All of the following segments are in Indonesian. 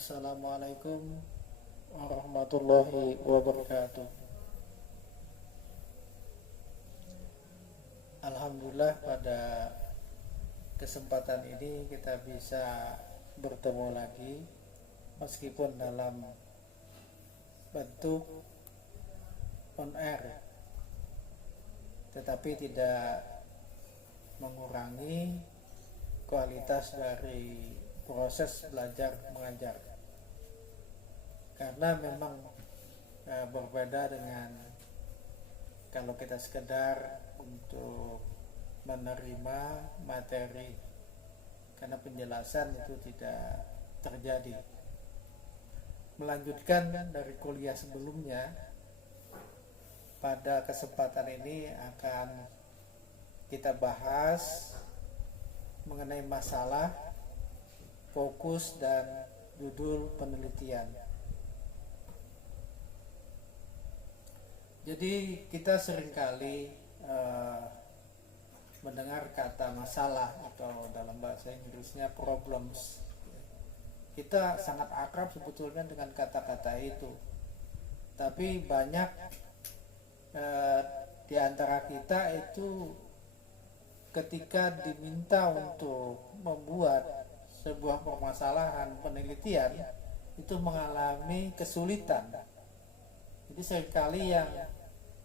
Assalamualaikum warahmatullahi wabarakatuh. Alhamdulillah pada kesempatan ini kita bisa bertemu lagi meskipun dalam bentuk on air, tetapi tidak mengurangi kualitas dari proses belajar mengajar, karena memang berbeda dengan kalau kita sekedar untuk menerima materi, karena penjelasan itu tidak terjadi. Melanjutkan dari kuliah sebelumnya, pada kesempatan ini akan kita bahas mengenai masalah fokus dan judul penelitian. Jadi kita seringkali mendengar kata masalah atau dalam bahasa Inggrisnya problems. Kita sangat akrab sebetulnya dengan kata-kata itu, tapi banyak di antara kita itu ketika diminta untuk membuat sebuah permasalahan penelitian itu mengalami kesulitan. Jadi seringkali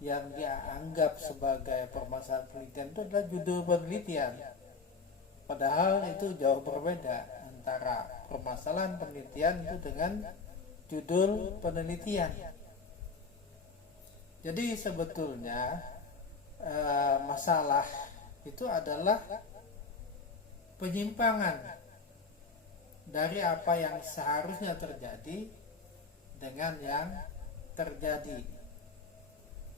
yang dianggap sebagai permasalahan penelitian itu adalah judul penelitian, padahal itu jauh berbeda antara permasalahan penelitian itu dengan judul penelitian. Jadi sebetulnya masalah itu adalah penyimpangan dari apa yang seharusnya terjadi dengan yang terjadi.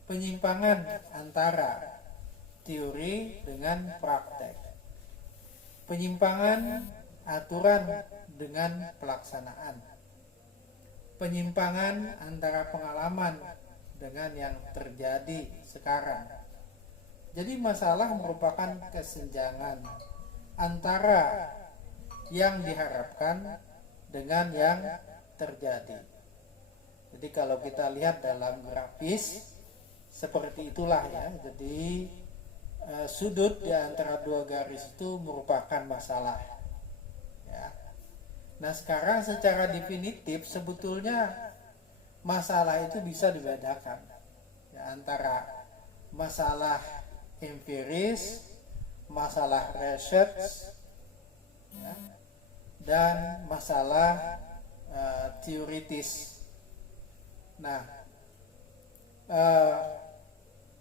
Penyimpangan antara teori dengan praktek. Penyimpangan aturan dengan pelaksanaan. Penyimpangan antara pengalaman dengan yang terjadi sekarang. Jadi masalah merupakan kesenjangan antara yang diharapkan dengan yang terjadi. Jadi kalau kita lihat dalam grafis seperti itulah ya. Jadi sudut di antara dua garis itu merupakan masalah. Ya. Nah sekarang secara definitif sebetulnya masalah itu bisa dibedakan ya, antara masalah empiris, masalah research, ya, dan masalah teoritis. Nah,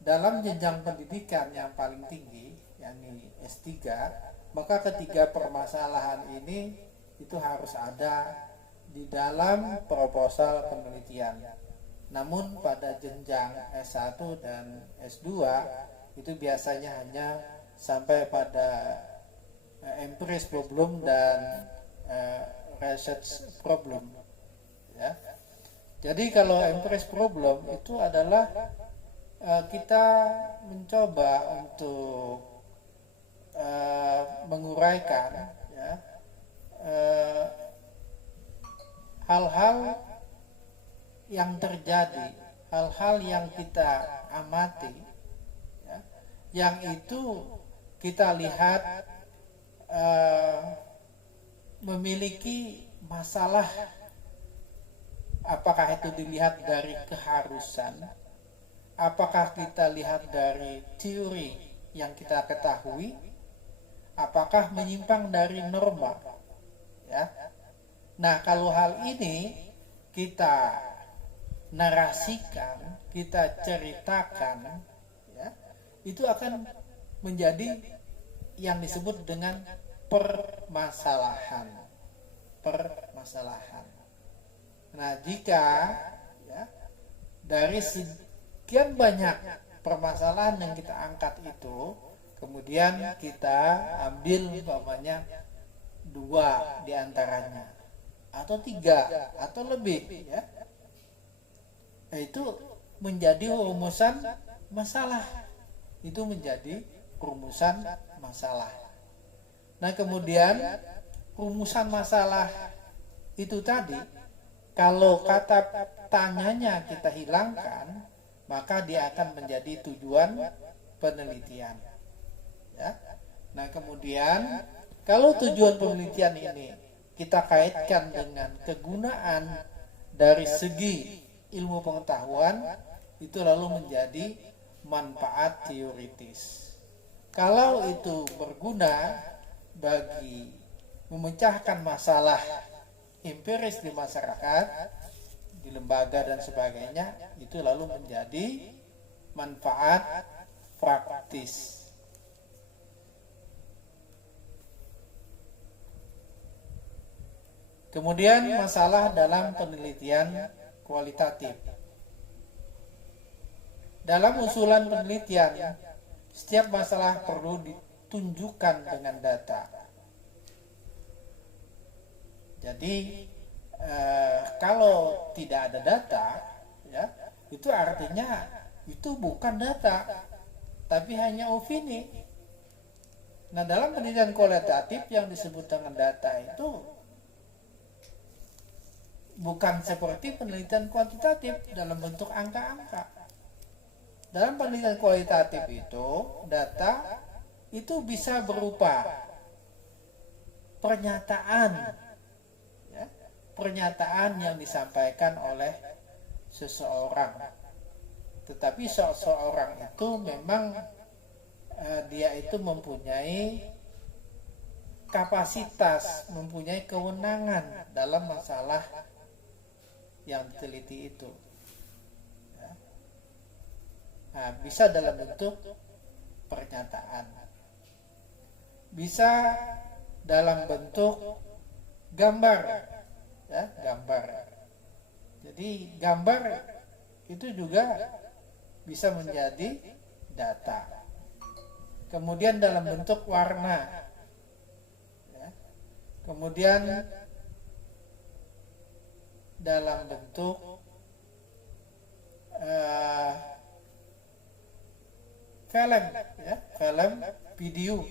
dalam jenjang pendidikan yang paling tinggi, yakni S3, maka ketiga permasalahan ini itu harus ada di dalam proposal penelitian. Namun pada jenjang S1 dan S2 itu biasanya hanya sampai pada empiris problem dan research problem ya. Jadi kalau empiris problem itu adalah kita mencoba untuk menguraikan ya, hal-hal yang terjadi, hal-hal yang kita amati ya, yang itu kita lihat memiliki masalah. Apakah itu dilihat dari keharusan, apakah kita lihat dari teori yang kita ketahui, apakah menyimpang dari norma ya. Nah kalau hal ini kita narasikan, kita ceritakan ya, itu akan menjadi yang disebut dengan permasalahan. Nah jika ya, dari sekian banyak permasalahan yang kita angkat itu, kemudian kita ambil umpamanya 2 diantaranya atau 3 atau lebih ya, itu menjadi rumusan masalah. Itu menjadi rumusan masalah. Nah kemudian rumusan masalah itu tadi, kalau kata tanyanya kita hilangkan, maka dia akan menjadi tujuan penelitian. Ya. Nah kemudian kalau tujuan penelitian ini kita kaitkan dengan kegunaan dari segi ilmu pengetahuan, itu lalu menjadi manfaat teoritis. Kalau itu berguna bagi memecahkan masalah empiris di masyarakat, di lembaga dan sebagainya, itu lalu menjadi manfaat praktis. Kemudian masalah dalam penelitian kualitatif. Dalam usulan penelitian, setiap masalah perlu ditunjukkan dengan data. Jadi kalau tidak ada data, ya, itu artinya itu bukan data, tapi hanya opini. Nah, dalam penelitian kualitatif yang disebut dengan data itu bukan seperti penelitian kuantitatif dalam bentuk angka-angka. Dalam penelitian kualitatif itu, data itu bisa berupa pernyataan, ya, pernyataan yang disampaikan oleh seseorang. Tetapi seseorang itu memang dia itu mempunyai kapasitas, mempunyai kewenangan dalam masalah yang diteliti itu. Ya. Nah, bisa dalam bentuk pernyataan, bisa dalam bentuk gambar, ya, gambar. Jadi gambar itu juga bisa menjadi data. Kemudian dalam bentuk warna, ya. Kemudian dalam bentuk film, ya, film, video,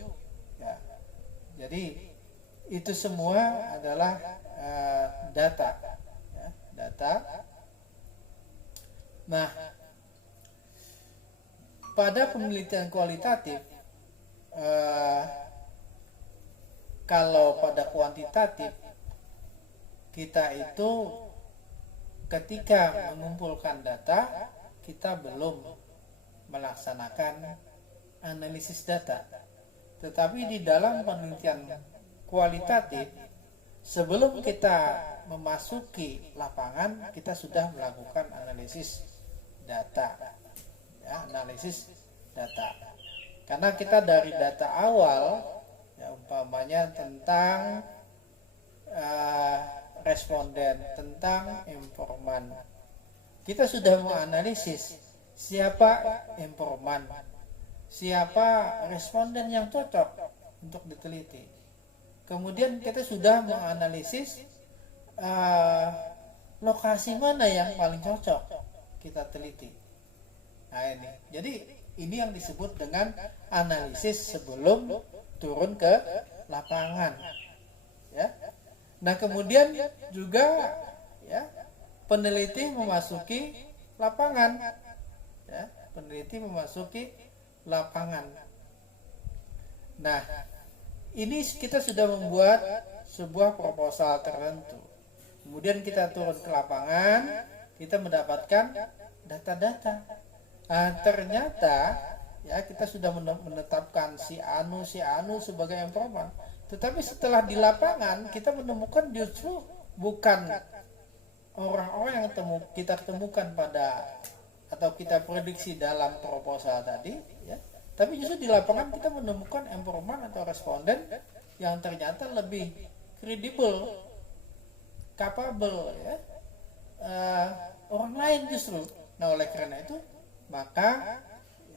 ya. Jadi itu semua adalah data, ya, data. Nah, pada penelitian kualitatif, kalau pada kuantitatif kita itu ketika mengumpulkan data, kita belum melaksanakan analisis data. Tetapi di dalam penelitian kualitatif, sebelum kita memasuki lapangan, kita sudah melakukan analisis data, ya, analisis data. Karena kita dari data awal, ya, umpamanya tentang responden, tentang informan, kita sudah menganalisis siapa informan, siapa responden yang cocok untuk diteliti. Kemudian kita sudah menganalisis lokasi mana yang paling cocok kita teliti. Nah ini, jadi ini yang disebut dengan analisis sebelum turun ke lapangan, ya. Nah kemudian juga, ya, peneliti memasuki lapangan, ya, peneliti memasuki lapangan. Nah ini kita sudah membuat sebuah proposal tertentu, kemudian kita turun ke lapangan, kita mendapatkan data-data. Nah ternyata, ya, kita sudah menetapkan si Anu sebagai informan. Tetapi setelah di lapangan kita menemukan justru bukan orang-orang yang kita temukan pada atau kita prediksi dalam proposal tadi, ya, tapi justru di lapangan kita menemukan informan atau responden yang ternyata lebih kredibel, capable, ya, orang lain justru. Nah oleh karena itu maka,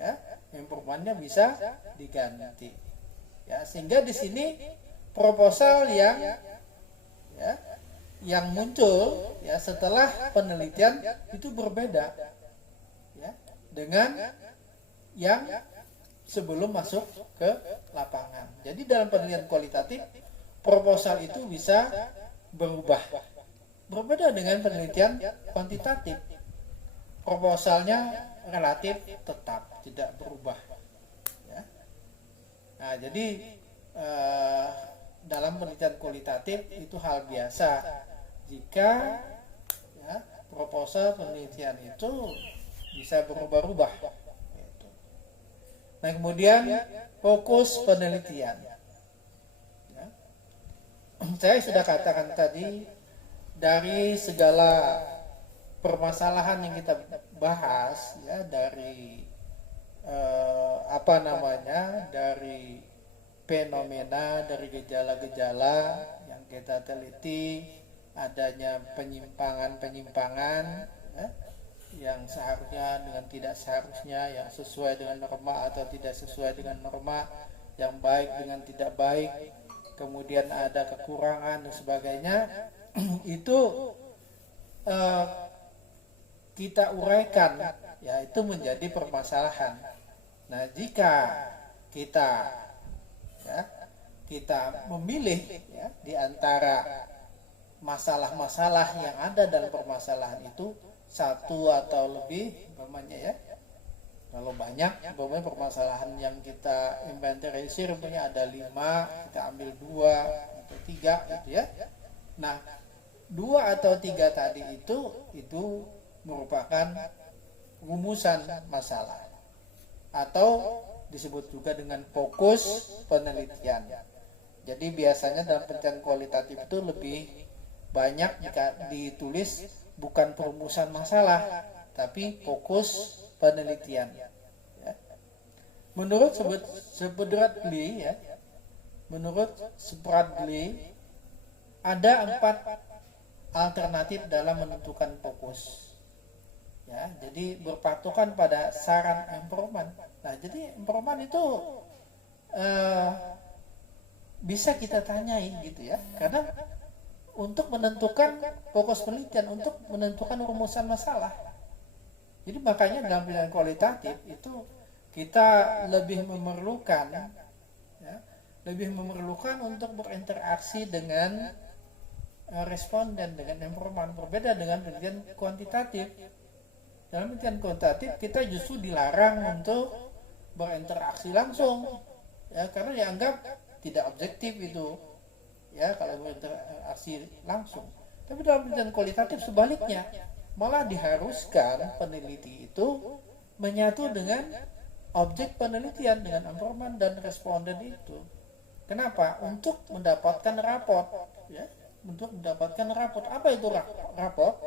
ya, informannya bisa diganti, ya, sehingga di sini proposal yang, ya, yang muncul, ya, setelah penelitian itu berbeda, ya, dengan yang sebelum masuk ke lapangan. Jadi dalam penelitian kualitatif proposal itu bisa berubah, Berbeda dengan penelitian kuantitatif. Proposalnya relatif tetap tidak berubah. Ya. Nah, jadi dalam penelitian kualitatif itu hal biasa jika ya, proposal penelitian itu bisa berubah-ubah. Nah, kemudian fokus penelitian. Ya. Saya sudah katakan tadi, dari segala permasalahan yang kita bahas, ya, dari dari fenomena, dari gejala-gejala yang kita teliti, adanya penyimpangan-penyimpangan, ya, yang seharusnya dengan tidak seharusnya, yang sesuai dengan norma atau tidak sesuai dengan norma, yang baik dengan tidak baik, kemudian ada kekurangan dan sebagainya. Itu kita uraikan, ya, itu menjadi permasalahan. Nah, jika kita ya, kita memilih ya, di antara masalah-masalah yang ada dalam permasalahan itu satu atau lebih, umpamanya ya, kalau banyak, umpamanya permasalahan yang kita inventarisir punya ada 5, kita ambil 2 atau 3 gitu ya. Nah, 2 atau 3 tadi itu merupakan rumusan masalah atau disebut juga dengan fokus penelitian. Jadi biasanya dalam penelitian kualitatif itu lebih banyak jika ditulis bukan perumusan masalah, tapi fokus penelitian. Ya. Menurut Spradley, ya, ada 4 alternatif dalam menentukan fokus. Ya, jadi berpatokan pada saran Emperman. Nah, jadi Emperman itu bisa kita tanyai gitu ya, karena untuk menentukan fokus penelitian, untuk menentukan rumusan masalah. Jadi makanya dalam penelitian kualitatif itu kita lebih memerlukan untuk berinteraksi dengan responden, dengan Emperman. Berbeda dengan penelitian kuantitatif. Dalam penelitian kuantitatif kita justru dilarang untuk berinteraksi langsung, ya, karena dianggap tidak objektif itu, ya, kalau berinteraksi langsung. Tapi dalam penelitian kualitatif sebaliknya, malah diharuskan peneliti itu menyatu dengan objek penelitian, dengan informan dan responden itu. Kenapa? Untuk mendapatkan raport, ya, untuk mendapatkan raport. Apa itu raport?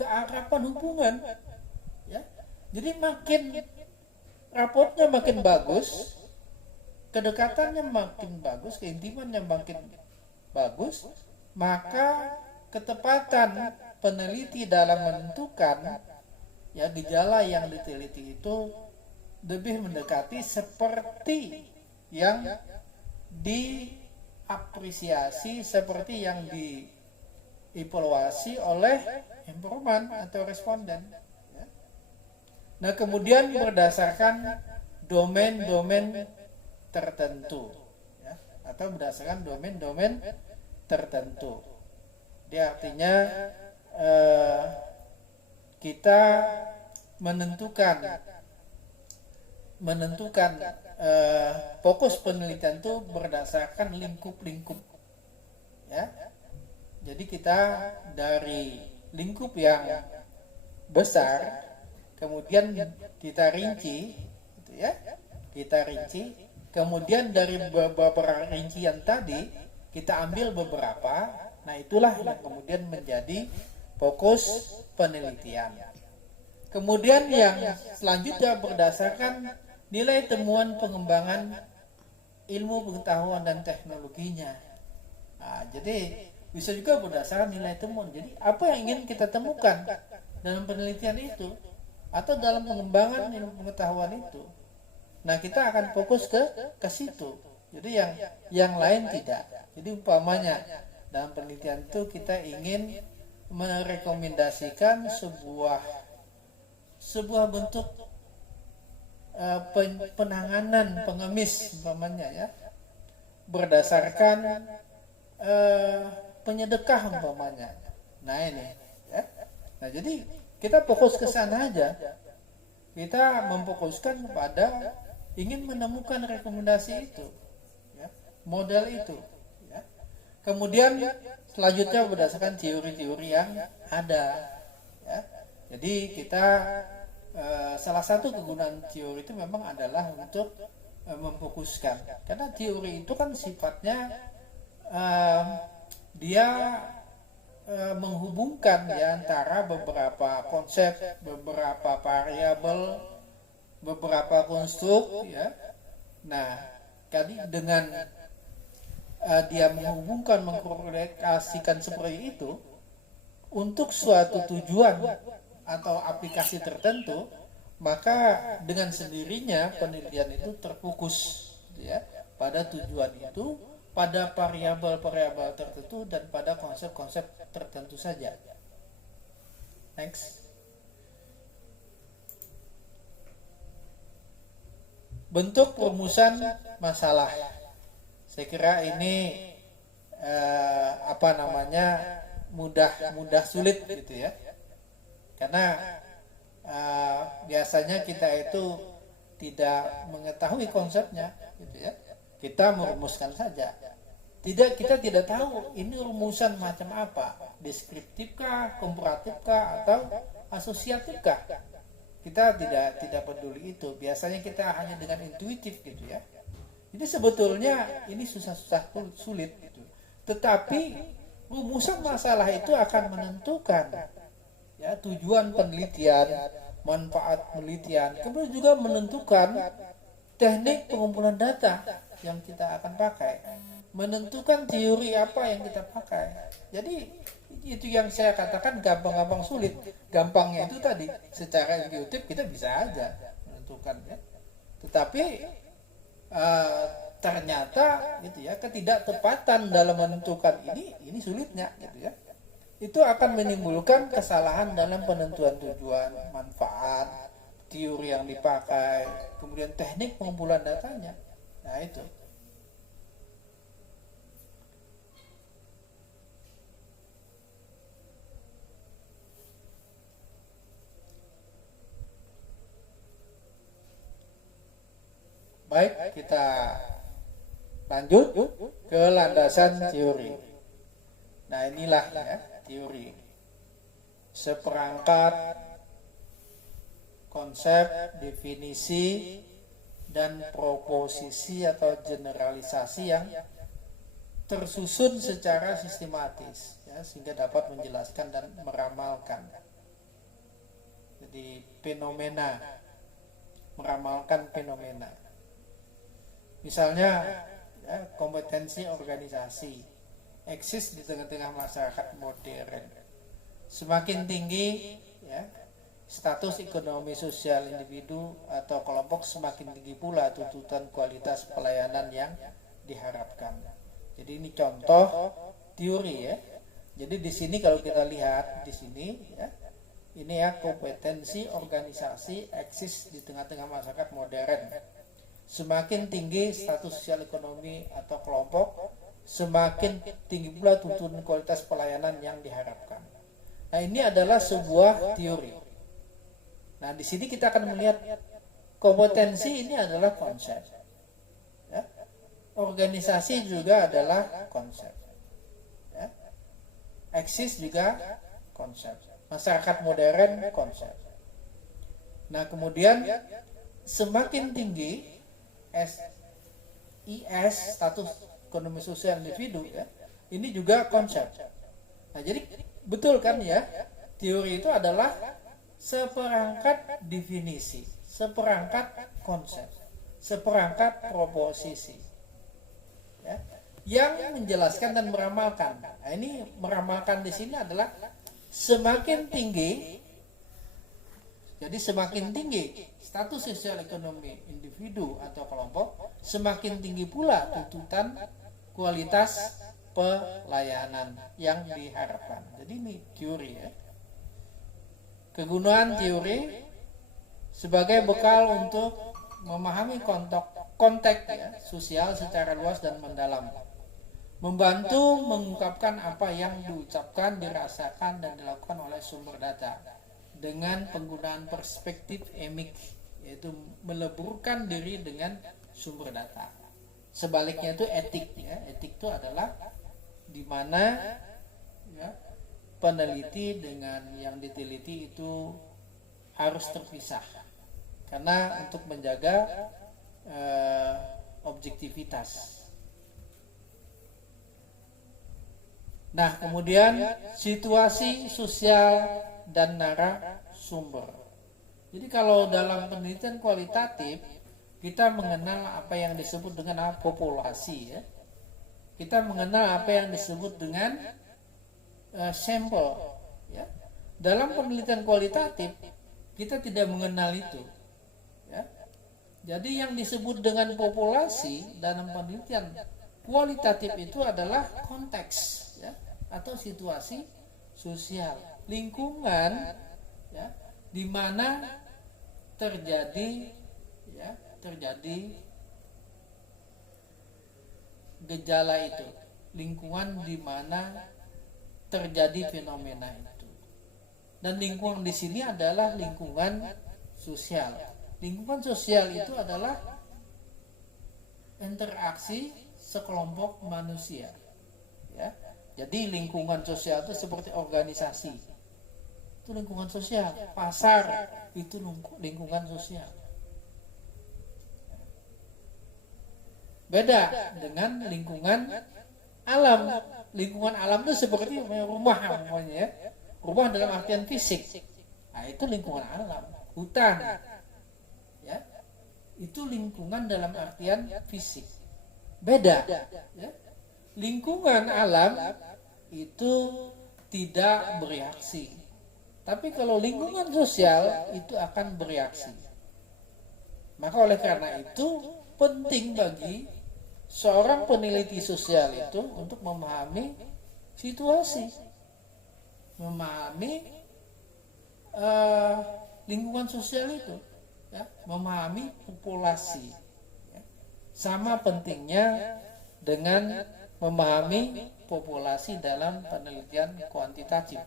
Keakraban hubungan. Ya. Jadi makin raportnya makin bagus, kedekatannya makin bagus, keintimannya makin bagus, maka ketepatan peneliti dalam menentukan ya gejala yang diteliti itu lebih mendekati seperti yang diapresiasi, seperti yang dievaluasi oleh informan atau responden. Nah, kemudian berdasarkan domain-domain tertentu, ya, atau berdasarkan domain-domain tertentu. Dia artinya kita menentukan fokus penelitian itu berdasarkan lingkup-lingkup, ya. Jadi kita dari lingkup yang besar kemudian kita rinci, gitu ya, kemudian dari beberapa rincian tadi kita ambil beberapa. Nah, itulah yang kemudian menjadi fokus penelitian. Kemudian yang selanjutnya berdasarkan nilai temuan pengembangan ilmu pengetahuan dan teknologinya. Nah, jadi bisa juga berdasarkan nilai temuan. Jadi apa yang ingin kita temukan dalam penelitian itu atau dalam pengembangan ilmu pengetahuan itu. Nah, kita akan fokus ke situ. Jadi yang lain tidak. Jadi umpamanya dalam penelitian itu kita ingin merekomendasikan sebuah bentuk penanganan pengemis umpamanya, ya, berdasarkan penyedekah umpamanya. Nah ini, ya. Nah jadi kita fokus ke sana aja. Kita memfokuskan kepada ingin menemukan rekomendasi itu, ya, model itu. Ya. Kemudian selanjutnya berdasarkan teori-teori yang ada. Ya. Jadi kita salah satu kegunaan teori itu memang adalah untuk memfokuskan. Karena teori itu kan sifatnya dia menghubungkan ya antara beberapa konsep, beberapa variabel, beberapa konstruk ya. Nah, tadi dengan dia menghubungkan, mengkorelasikan seperti itu untuk suatu tujuan atau aplikasi tertentu, maka dengan sendirinya penelitian itu terfokus ya pada tujuan itu, pada variabel-variabel tertentu dan pada konsep-konsep tertentu saja. Next. Bentuk perumusan masalah. Saya kira ini mudah sulit gitu ya. Karena biasanya kita itu tidak mengetahui konsepnya gitu ya. Kita merumuskan saja. Kita tidak tahu ini rumusan macam apa, deskriptifkah, komparatifkah, atau asosiatifkah. Kita tidak peduli itu. Biasanya kita hanya dengan intuitif gitu ya. Jadi sebetulnya ini susah-susah sulit gitu. Tetapi rumusan masalah itu akan menentukan ya tujuan penelitian, manfaat penelitian, kemudian juga menentukan teknik pengumpulan data yang kita akan pakai, menentukan teori apa yang kita pakai. Jadi itu yang saya katakan gampang-gampang sulit. Gampangnya itu tadi secara intuitif kita bisa aja menentukan ya. Tetapi ternyata gitu ya, ketidaktepatan dalam menentukan ini sulitnya gitu ya. Itu akan menimbulkan kesalahan dalam penentuan tujuan, manfaat, teori yang dipakai, kemudian teknik pengumpulan datanya. Nah itu. Baik, kita lanjut ke landasan teori. Nah inilah ya teori. Seperangkat konsep, definisi, dan proposisi atau generalisasi yang tersusun secara sistematis ya, sehingga dapat menjelaskan dan meramalkan. Jadi fenomena, meramalkan fenomena. Misalnya ya, kompetensi organisasi eksis di tengah-tengah masyarakat modern. Semakin tinggi ya status ekonomi sosial individu atau kelompok, semakin tinggi pula tuntutan kualitas pelayanan yang diharapkan. Jadi ini contoh teori ya. Jadi di sini kalau kita lihat di sini ya, ini ya kompetensi organisasi eksis di tengah-tengah masyarakat modern. Semakin tinggi status sosial ekonomi atau kelompok, semakin tinggi pula tuntutan kualitas pelayanan yang diharapkan. Nah ini adalah sebuah teori. Nah di sini kita akan melihat kompetensi ini adalah konsep. Ya. Organisasi juga adalah konsep. Ya. Eksis juga konsep. Masyarakat modern konsep. Nah kemudian semakin tinggi SIS, status ekonomi sosial individu ya, ini juga konsep. Nah jadi betul kan ya, teori itu adalah seperangkat definisi, seperangkat konsep, seperangkat proposisi ya, yang menjelaskan dan meramalkan. Nah ini meramalkan di sini adalah semakin tinggi. Jadi semakin tinggi status sosial ekonomi individu atau kelompok, semakin tinggi pula tuntutan kualitas pelayanan yang diharapkan. Jadi ini teori ya. Kegunaan teori sebagai bekal untuk memahami konteks ya, sosial secara luas dan mendalam. membantu mengungkapkan apa yang diucapkan, dirasakan, dan dilakukan oleh sumber data dengan penggunaan perspektif emik, yaitu meleburkan diri dengan sumber data. Sebaliknya itu etik, ya. Etik itu adalah di mana, ya, peneliti dengan yang diteliti itu harus terpisah, karena untuk menjaga objektivitas. Nah, kemudian situasi sosial dan narasumber. Jadi kalau dalam penelitian kualitatif kita mengenal apa yang disebut dengan populasi, ya. Kita mengenal apa yang disebut dengan sampel, ya. Dalam penelitian kualitatif kita tidak mengenal itu, ya. Jadi yang disebut dengan populasi dalam penelitian kualitatif itu adalah konteks, ya, atau situasi sosial, lingkungan, ya, di mana terjadi gejala itu, lingkungan di mana terjadi fenomena itu. Dan lingkungan di sini adalah lingkungan sosial. Lingkungan sosial itu adalah interaksi sekelompok manusia, ya. Jadi lingkungan sosial itu seperti organisasi, itu lingkungan sosial. Pasar itu lingkungan sosial. Beda dengan lingkungan alam. Lingkungan alam itu seperti rumah, namanya, ya. Rumah dalam artian fisik, nah itu lingkungan alam. Hutan, ya, itu lingkungan dalam artian fisik. Beda, ya. Lingkungan alam itu tidak bereaksi, tapi kalau lingkungan sosial itu akan bereaksi. Maka oleh karena itu penting bagi seorang peneliti sosial itu untuk memahami situasi, memahami lingkungan sosial itu, ya, memahami populasi, ya. Sama pentingnya dengan memahami populasi dalam penelitian kuantitatif,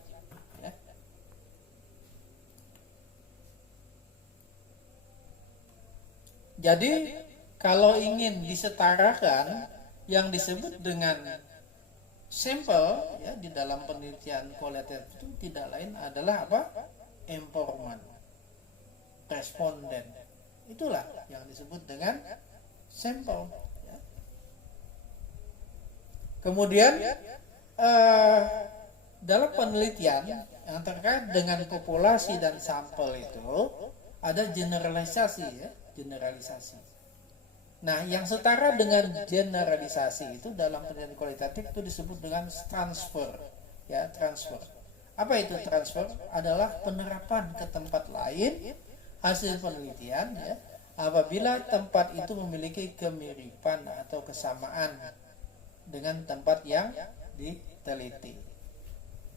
ya. Jadi kalau ingin disetarakan yang disebut dengan sampel, ya, di dalam penelitian kualitatif itu tidak lain adalah apa? Informan, responden. Itulah yang disebut dengan sampel, ya. Kemudian dalam penelitian yang terkait dengan populasi dan sampel itu ada generalisasi, ya, generalisasi. Nah, yang setara dengan generalisasi itu dalam penelitian kualitatif itu disebut dengan transfer, ya, transfer. Apa itu transfer? Adalah penerapan ke tempat lain hasil penelitian, ya, apabila tempat itu memiliki kemiripan atau kesamaan dengan tempat yang diteliti.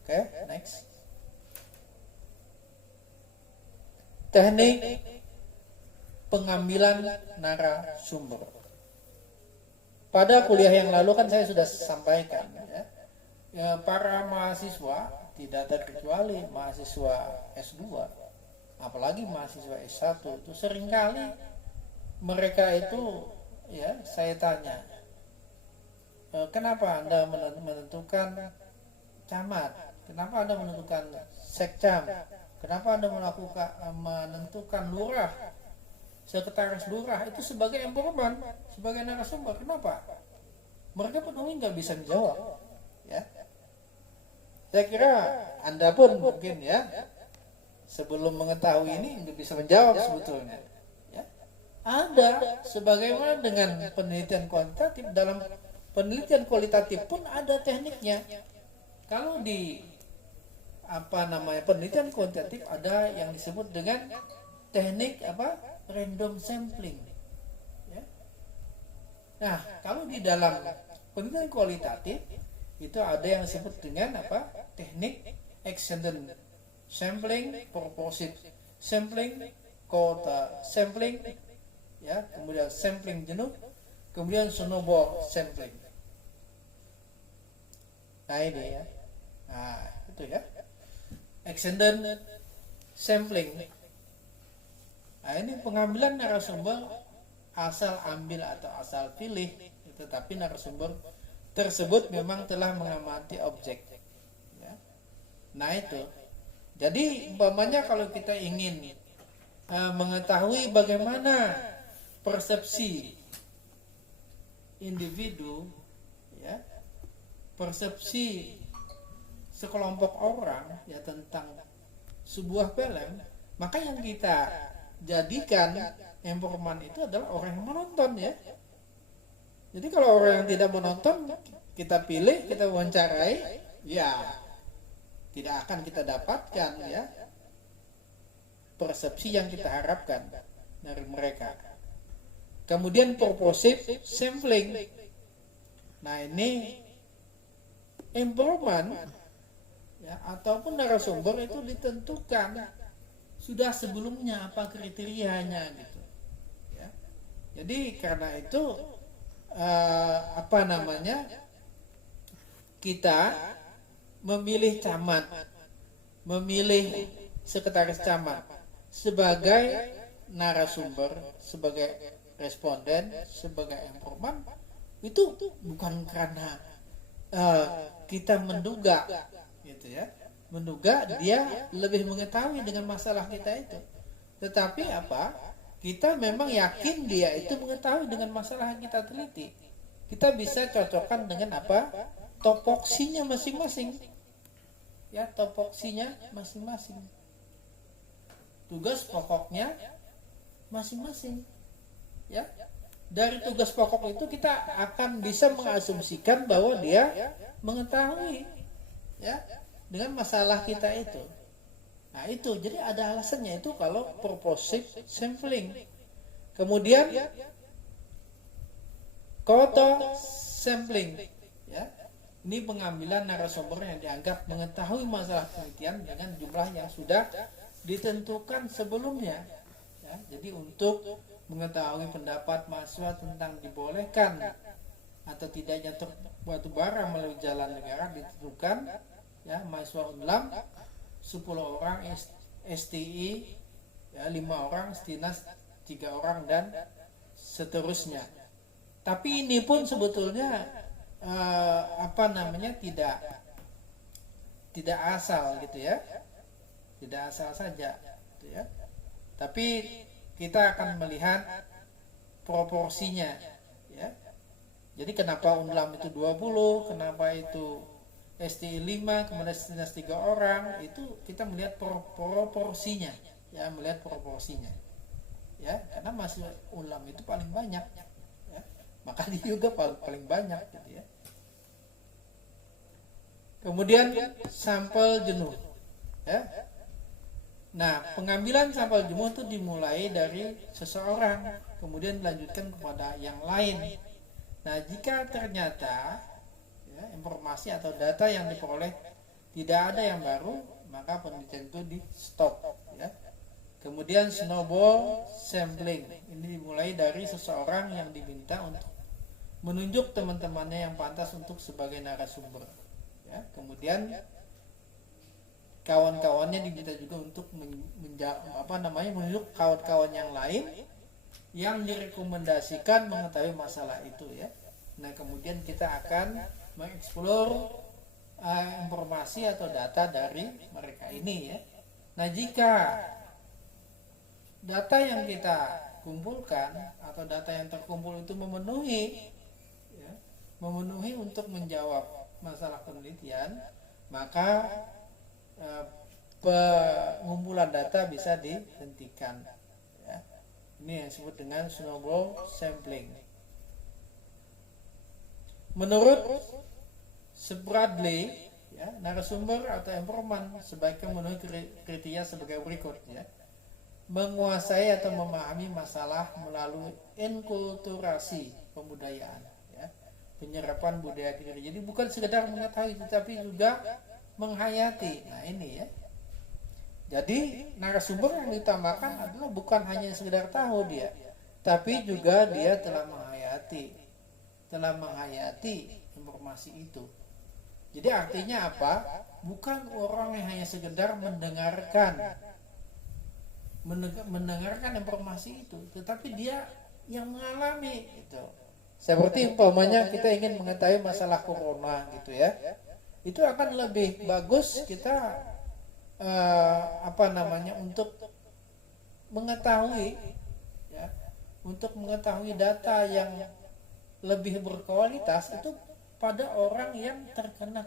Oke, next. Teknik pengambilan narasumber. Pada kuliah yang lalu kan saya sudah sampaikan, ya, para mahasiswa tidak terkecuali mahasiswa S2, apalagi mahasiswa S1 itu seringkali mereka itu, ya, saya tanya, kenapa Anda menentukan camat? Kenapa Anda menentukan sekcam? Kenapa Anda menentukan lurah, sekretaris lurah? Itu sebagai informan, sebagai narasumber. Kenapa? Mereka penuhi nggak bisa menjawab, ya. Saya kira Anda pun mungkin, ya, sebelum mengetahui ini nggak bisa menjawab sebetulnya, ya. Ada, sebagaimana dengan penelitian kuantitatif, dalam penelitian kualitatif pun ada tekniknya. Kalau di penelitian kuantitatif ada yang disebut dengan teknik random sampling, ya. Nah, kalau di dalam penelitian kualitatif itu ada yang disebut dengan teknik extended sampling, proportionate sampling, quota sampling, ya, kemudian sampling jenuh, kemudian snowball sampling. Nah ini ya, nah itu ya, extended sampling. Nah ini pengambilan narasumber asal ambil atau asal pilih, tetapi narasumber tersebut memang telah mengamati objek ya. Nah itu, jadi umpamanya kalau kita ingin mengetahui bagaimana persepsi individu ya, persepsi sekelompok orang ya tentang sebuah film, maka yang kita jadikan informan itu adalah orang yang menonton ya. Jadi kalau orang yang tidak menonton kita pilih, kita wawancarai, ya tidak akan kita dapatkan ya persepsi yang kita harapkan dari mereka. Kemudian purposive sampling. Nah ini informan ya, ataupun narasumber itu ditentukan sudah sebelumnya apa kriterianya gitu ya. Jadi karena itu kita memilih camat, memilih sekretaris camat sebagai narasumber, sebagai responden, sebagai informan itu bukan karena kita menduga gitu ya, menduga dia lebih mengetahui dengan masalah kita itu, tetapi kita memang yakin dia itu mengetahui dengan masalah yang kita teliti. Kita bisa cocokkan dengan topoksinya masing-masing ya, topoksinya masing-masing, tugas pokoknya masing-masing ya. Dari tugas pokok itu kita akan bisa mengasumsikan bahwa dia mengetahui ya dengan masalah kita itu. Nah itu, jadi ada alasannya itu kalau purposive sampling. Kemudian cohort sampling ya. Ini pengambilan narasumber yang dianggap mengetahui masalah penelitian dengan jumlah yang sudah ditentukan sebelumnya ya. Jadi untuk mengetahui pendapat mahasiswa tentang dibolehkan atau tidaknya batu bara melalui jalan negara ditentukan ya, mahasiswa UNLAM 10 orang, STI ya, 5 orang, STINAS 3 orang dan seterusnya. Tapi ini pun sebetulnya tidak asal gitu ya, tidak asal saja gitu ya. Tapi kita akan melihat proporsinya ya. Jadi kenapa UNLAM itu 20, kenapa itu STI 5, kemudian STINAS 3 orang, itu kita melihat proporsinya ya, melihat proporsinya ya, karena masih UNLAM itu paling banyak ya, maka dia juga paling banyak gitu ya. Kemudian sampel jenuh ya. Nah, pengambilan sampel jenuh itu dimulai dari seseorang, kemudian dilanjutkan kepada yang lain. Nah, jika ternyata ya, informasi atau data yang diperoleh tidak ada yang baru, maka penelitian itu di stop ya. Kemudian snowball sampling, ini dimulai dari seseorang yang diminta untuk menunjuk teman-temannya yang pantas untuk sebagai narasumber ya. Kemudian kawan-kawannya diminta juga untuk menunjuk kawan-kawan yang lain yang direkomendasikan mengetahui masalah itu ya. Nah, kemudian kita akan mengeksplor informasi atau data dari mereka ini ya. Nah, jika data yang kita kumpulkan atau data yang terkumpul itu memenuhi untuk menjawab masalah penelitian, maka pengumpulan data bisa dihentikan ya. Ini yang disebut dengan snowball sampling. Menurut Spradley ya, narasumber atau informan sebaiknya memenuhi kriteria sebagai berikut ya. Menguasai atau memahami masalah melalui enkulturasi pembudayaan ya, penyerapan budaya diri. Jadi bukan sekedar mengetahui tetapi juga menghayati. Nah ini ya. Jadi narasumber yang diutamakan adalah bukan hanya sekedar tahu dia, tapi juga dia telah menghayati informasi itu. Jadi artinya apa? Bukan orang yang hanya sekedar mendengarkan informasi itu, tetapi dia yang mengalami itu. Seperti umpamanya kita ingin mengetahui masalah corona gitu ya, itu akan lebih bagus kita untuk mengetahui ya, untuk mengetahui data yang lebih berkualitas itu pada orang yang terkena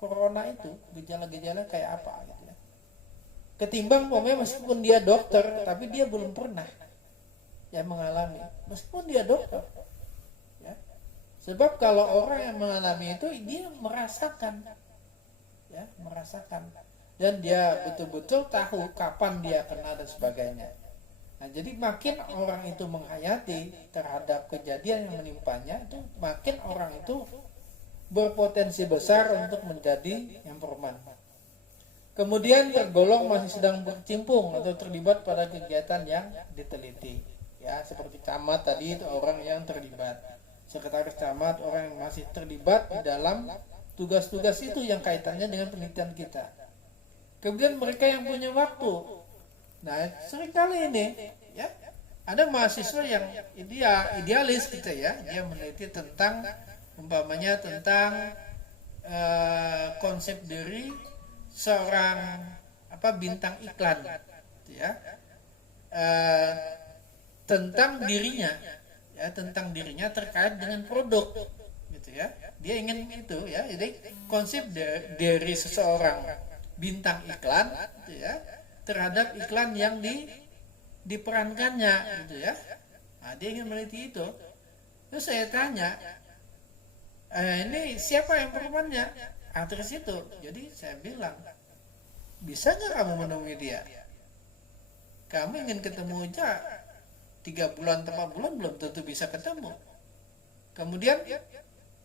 corona itu, gejala-gejala kayak apa gitu ya. Ketimbang meskipun dia dokter tapi dia belum pernah ya mengalami, meskipun dia dokter ya. Sebab kalau orang yang mengalami itu dia merasakan dan dia betul-betul tahu kapan dia kena dan sebagainya. Nah, jadi makin orang itu menghayati terhadap kejadian yang menimpanya, itu makin orang itu berpotensi besar untuk menjadi informan. Kemudian tergolong masih sedang berkecimpung atau terlibat pada kegiatan yang diteliti. Ya, seperti camat tadi itu orang yang terlibat. Sekretaris camat orang yang masih terlibat di dalam tugas-tugas itu yang kaitannya dengan penelitian kita. Kemudian mereka yang punya waktu. Nah, seringkali ini ya ada mahasiswa yang idealis gitu ya, dia meneliti tentang umpamanya tentang konsep diri seorang bintang iklan gitu ya, tentang dirinya terkait dengan produk gitu ya, dia ingin itu ya. Jadi konsep dari seseorang bintang iklan gitu ya terhadap iklan yang diperankannya gitu ya. Nah, dia ingin meneliti itu. Terus saya tanya, ini siapa informannya? Aktris itu. Jadi saya bilang, bisa nggak kamu menemui dia? Kamu ingin ketemu aja 3 bulan, 4 bulan belum tentu bisa ketemu. Kemudian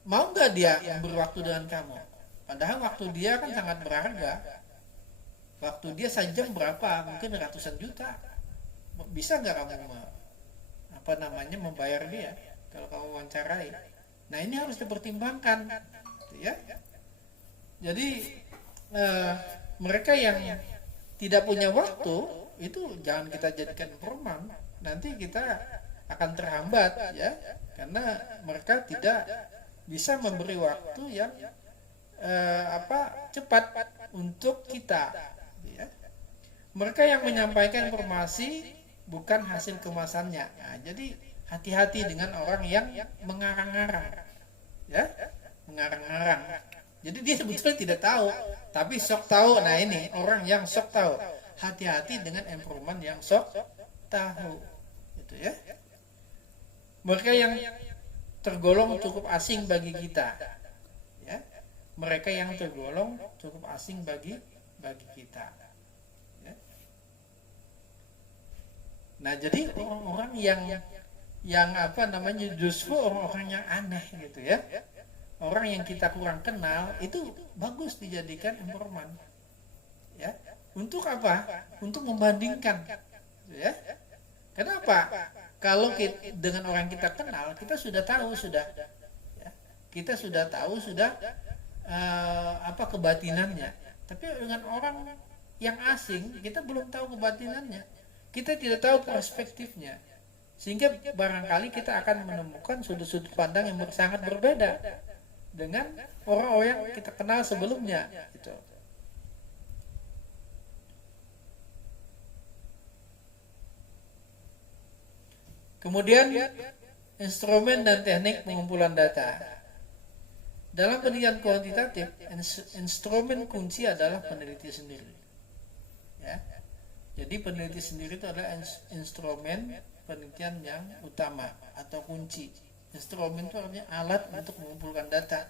mau nggak dia berwaktu dengan kamu? Padahal waktu dia kan sangat berharga. Waktu dia sejam berapa? Mungkin ratusan juta. Bisa nggak kamu membayar dia kalau kamu wawancarai? Nah, ini harus dipertimbangkan, ya. Jadi mereka yang tidak punya waktu itu jangan kita jadikan informan. Nanti kita akan terhambat ya, karena mereka tidak bisa memberi waktu yang cepat untuk kita. Ya. Mereka yang menyampaikan informasi bukan hasil kemasannya. Nah, jadi hati-hati dengan orang yang mengarang-arang, ya, mengarang-arang. Jadi dia sebetulnya tidak tahu, tapi sok tahu. Nah, ini orang yang sok tahu. Hati-hati dengan informan yang sok tahu, gitu ya. Mereka yang tergolong cukup asing bagi kita, ya. Mereka yang tergolong cukup asing bagi kita. Ya. Nah, jadi orang-orang yang justru orang-orang yang aneh gitu ya. Orang yang kita kurang kenal itu bagus dijadikan informan. Ya. Untuk apa? Untuk membandingkan. Ya. Kenapa? Kalau dengan orang yang kita kenal, kita sudah tahu ya. Kita sudah tahu kebatinannya. Tapi dengan orang yang asing, kita belum tahu kebatinannya. Kita tidak tahu perspektifnya. Sehingga barangkali kita akan menemukan sudut-sudut pandang yang sangat berbeda dengan orang-orang yang kita kenal sebelumnya gitu. Kemudian instrumen dan teknik pengumpulan data. Dalam penelitian kuantitatif, instrumen kunci adalah peneliti sendiri. Ya. Jadi peneliti sendiri itu adalah instrumen penelitian yang utama atau kunci. Instrumen itu artinya alat untuk mengumpulkan data.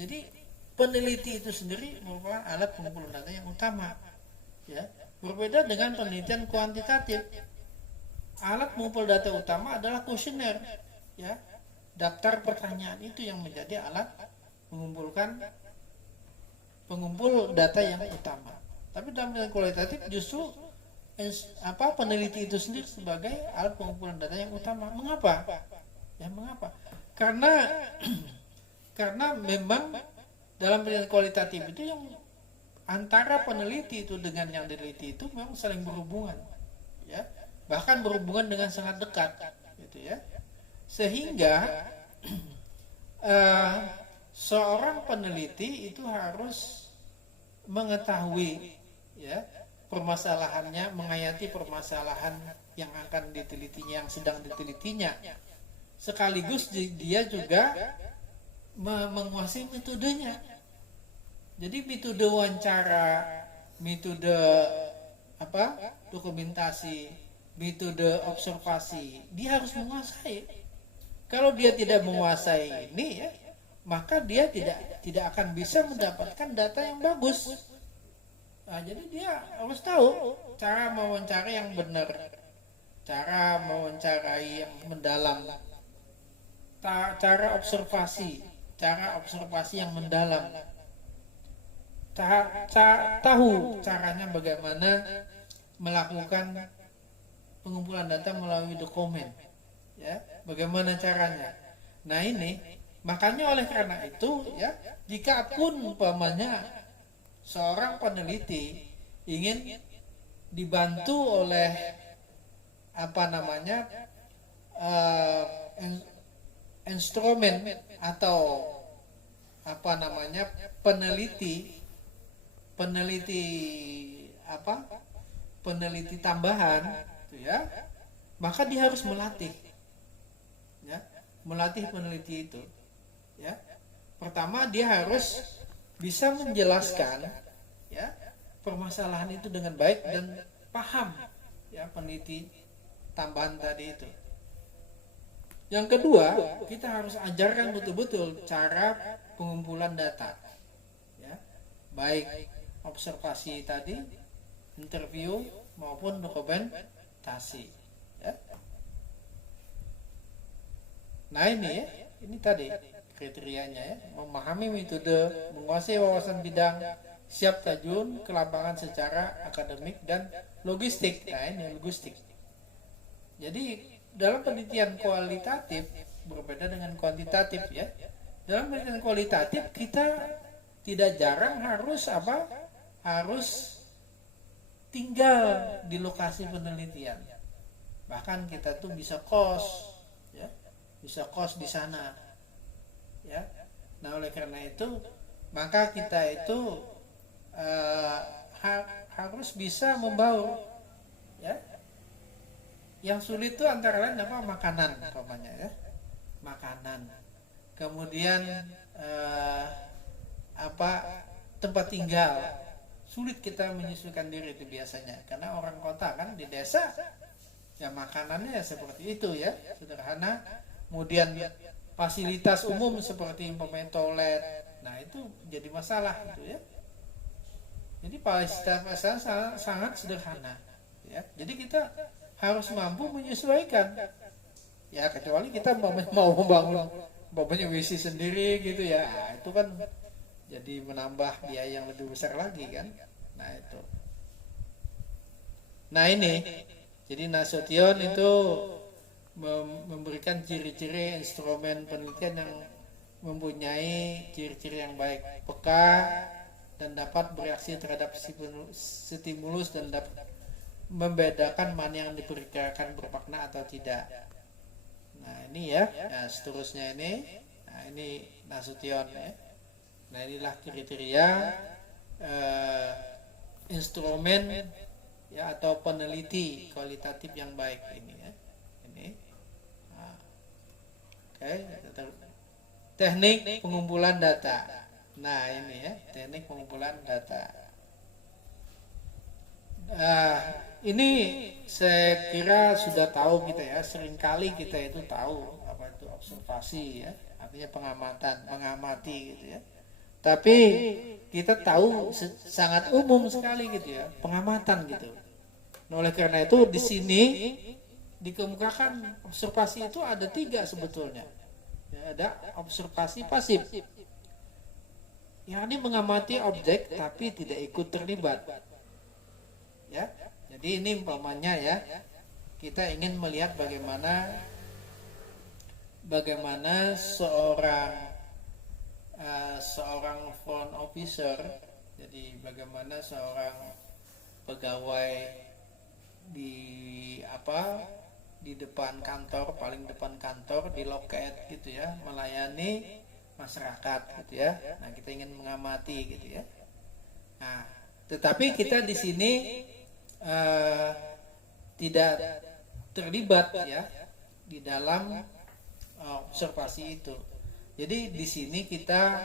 Jadi peneliti itu sendiri merupakan alat pengumpulan data yang utama. Ya, berbeda dengan penelitian kuantitatif. Alat pengumpul data utama adalah kuesioner. Ya, daftar pertanyaan itu yang menjadi alat pengumpul data yang utama. Tapi dalam penelitian kualitatif justru peneliti itu sendiri sebagai alat pengumpulan data yang utama. Mengapa? Ya, mengapa? Karena memang dalam penelitian kualitatif itu yang antara peneliti itu dengan yang diteliti itu memang saling berhubungan, ya, bahkan berhubungan dengan sangat dekat, gitu ya, sehingga seorang peneliti itu harus mengetahui, ya, permasalahannya, menghayati permasalahan yang akan ditelitinya, yang sedang ditelitinya, sekaligus dia juga menguasai metodenya. Jadi metode wawancara, metode dokumentasi, metode observasi, dia harus menguasai. Kalau dia tidak menguasai ini, ya, maka dia tidak akan bisa mendapatkan data yang bagus. Nah, jadi dia harus tahu cara mewawancara yang benar, cara mewawancarai yang mendalam, cara observasi yang mendalam, tahu caranya bagaimana melakukan pengumpulan data melalui dokumen, ya, bagaimana caranya. Nah ini makanya oleh karena itu, ya, jika pun umpamanya seorang peneliti ingin dibantu oleh instrumen atau peneliti tambahan, gitu ya, maka dia harus melatih, ya, melatih peneliti itu, ya. Pertama dia harus bisa menjelaskan, ya, permasalahan itu dengan baik dan paham, ya, peneliti tambahan tadi itu. Yang kedua, kita harus ajarkan betul-betul cara pengumpulan data, ya, baik observasi tadi, interview maupun dokumentasi, ya. Nah ini, ya, ini tadi kriterianya, ya, memahami metode, menguasai wawasan bidang, siap terjun ke lapangan secara akademik dan logistik. Nah ini logistik. Jadi dalam penelitian kualitatif berbeda dengan kuantitatif, ya. Dalam penelitian kualitatif kita tidak jarang harus tinggal di lokasi penelitian. Bahkan kita tuh bisa kos, ya, bisa kos di sana, ya. Nah oleh karena itu maka kita itu harus bisa membaur, ya. Yang sulit itu antara lain makanan, umpamanya, ya, makanan, kemudian tempat tinggal. Sulit kita menyesuaikan diri itu biasanya karena orang kota kan, di desa ya makanannya seperti itu, ya, sederhana. Kemudian fasilitas umum seperti toilet, nah itu jadi masalah, gitu ya. Jadi fasilitas sangat sederhana, ya. Jadi kita harus mampu menyesuaikan, ya, kecuali kita mau membangun WC sendiri, gitu ya. Nah, itu kan jadi menambah biaya yang lebih besar lagi kan. Nah itu. Nah ini, jadi Nasution itu memberikan ciri-ciri instrumen penelitian yang mempunyai ciri-ciri yang baik, peka dan dapat bereaksi terhadap stimulus dan dapat membedakan mana yang diperkirakan bermakna atau tidak. Nah ini, ya, nah, seterusnya ini, nah ini Nasution, ya. Nah inilah kriteria instrumen, ya, atau peneliti kualitatif yang baik ini, ya. Ini, nah, teknik pengumpulan data. Nah ini, ya, teknik pengumpulan data. Ini saya kira sudah tahu kita, ya, seringkali kita itu tahu apa itu observasi, ya, artinya mengamati, gitu ya. Tapi kita tahu sangat umum sekali, gitu ya, pengamatan, gitu. Nah, oleh karena itu di sini dikemukakan observasi itu ada 3 sebetulnya. Ya, ada observasi pasif, yang ini mengamati objek tapi tidak ikut terlibat, ya. Jadi ini umpamanya, ya, kita ingin melihat bagaimana seorang seorang front officer, jadi bagaimana seorang pegawai di di depan kantor, paling depan kantor, di loket gitu ya, melayani masyarakat gitu ya. Nah, kita ingin mengamati gitu ya. Nah, tetapi kita di sini tidak terlibat ya di dalam observasi itu. Jadi di sini kita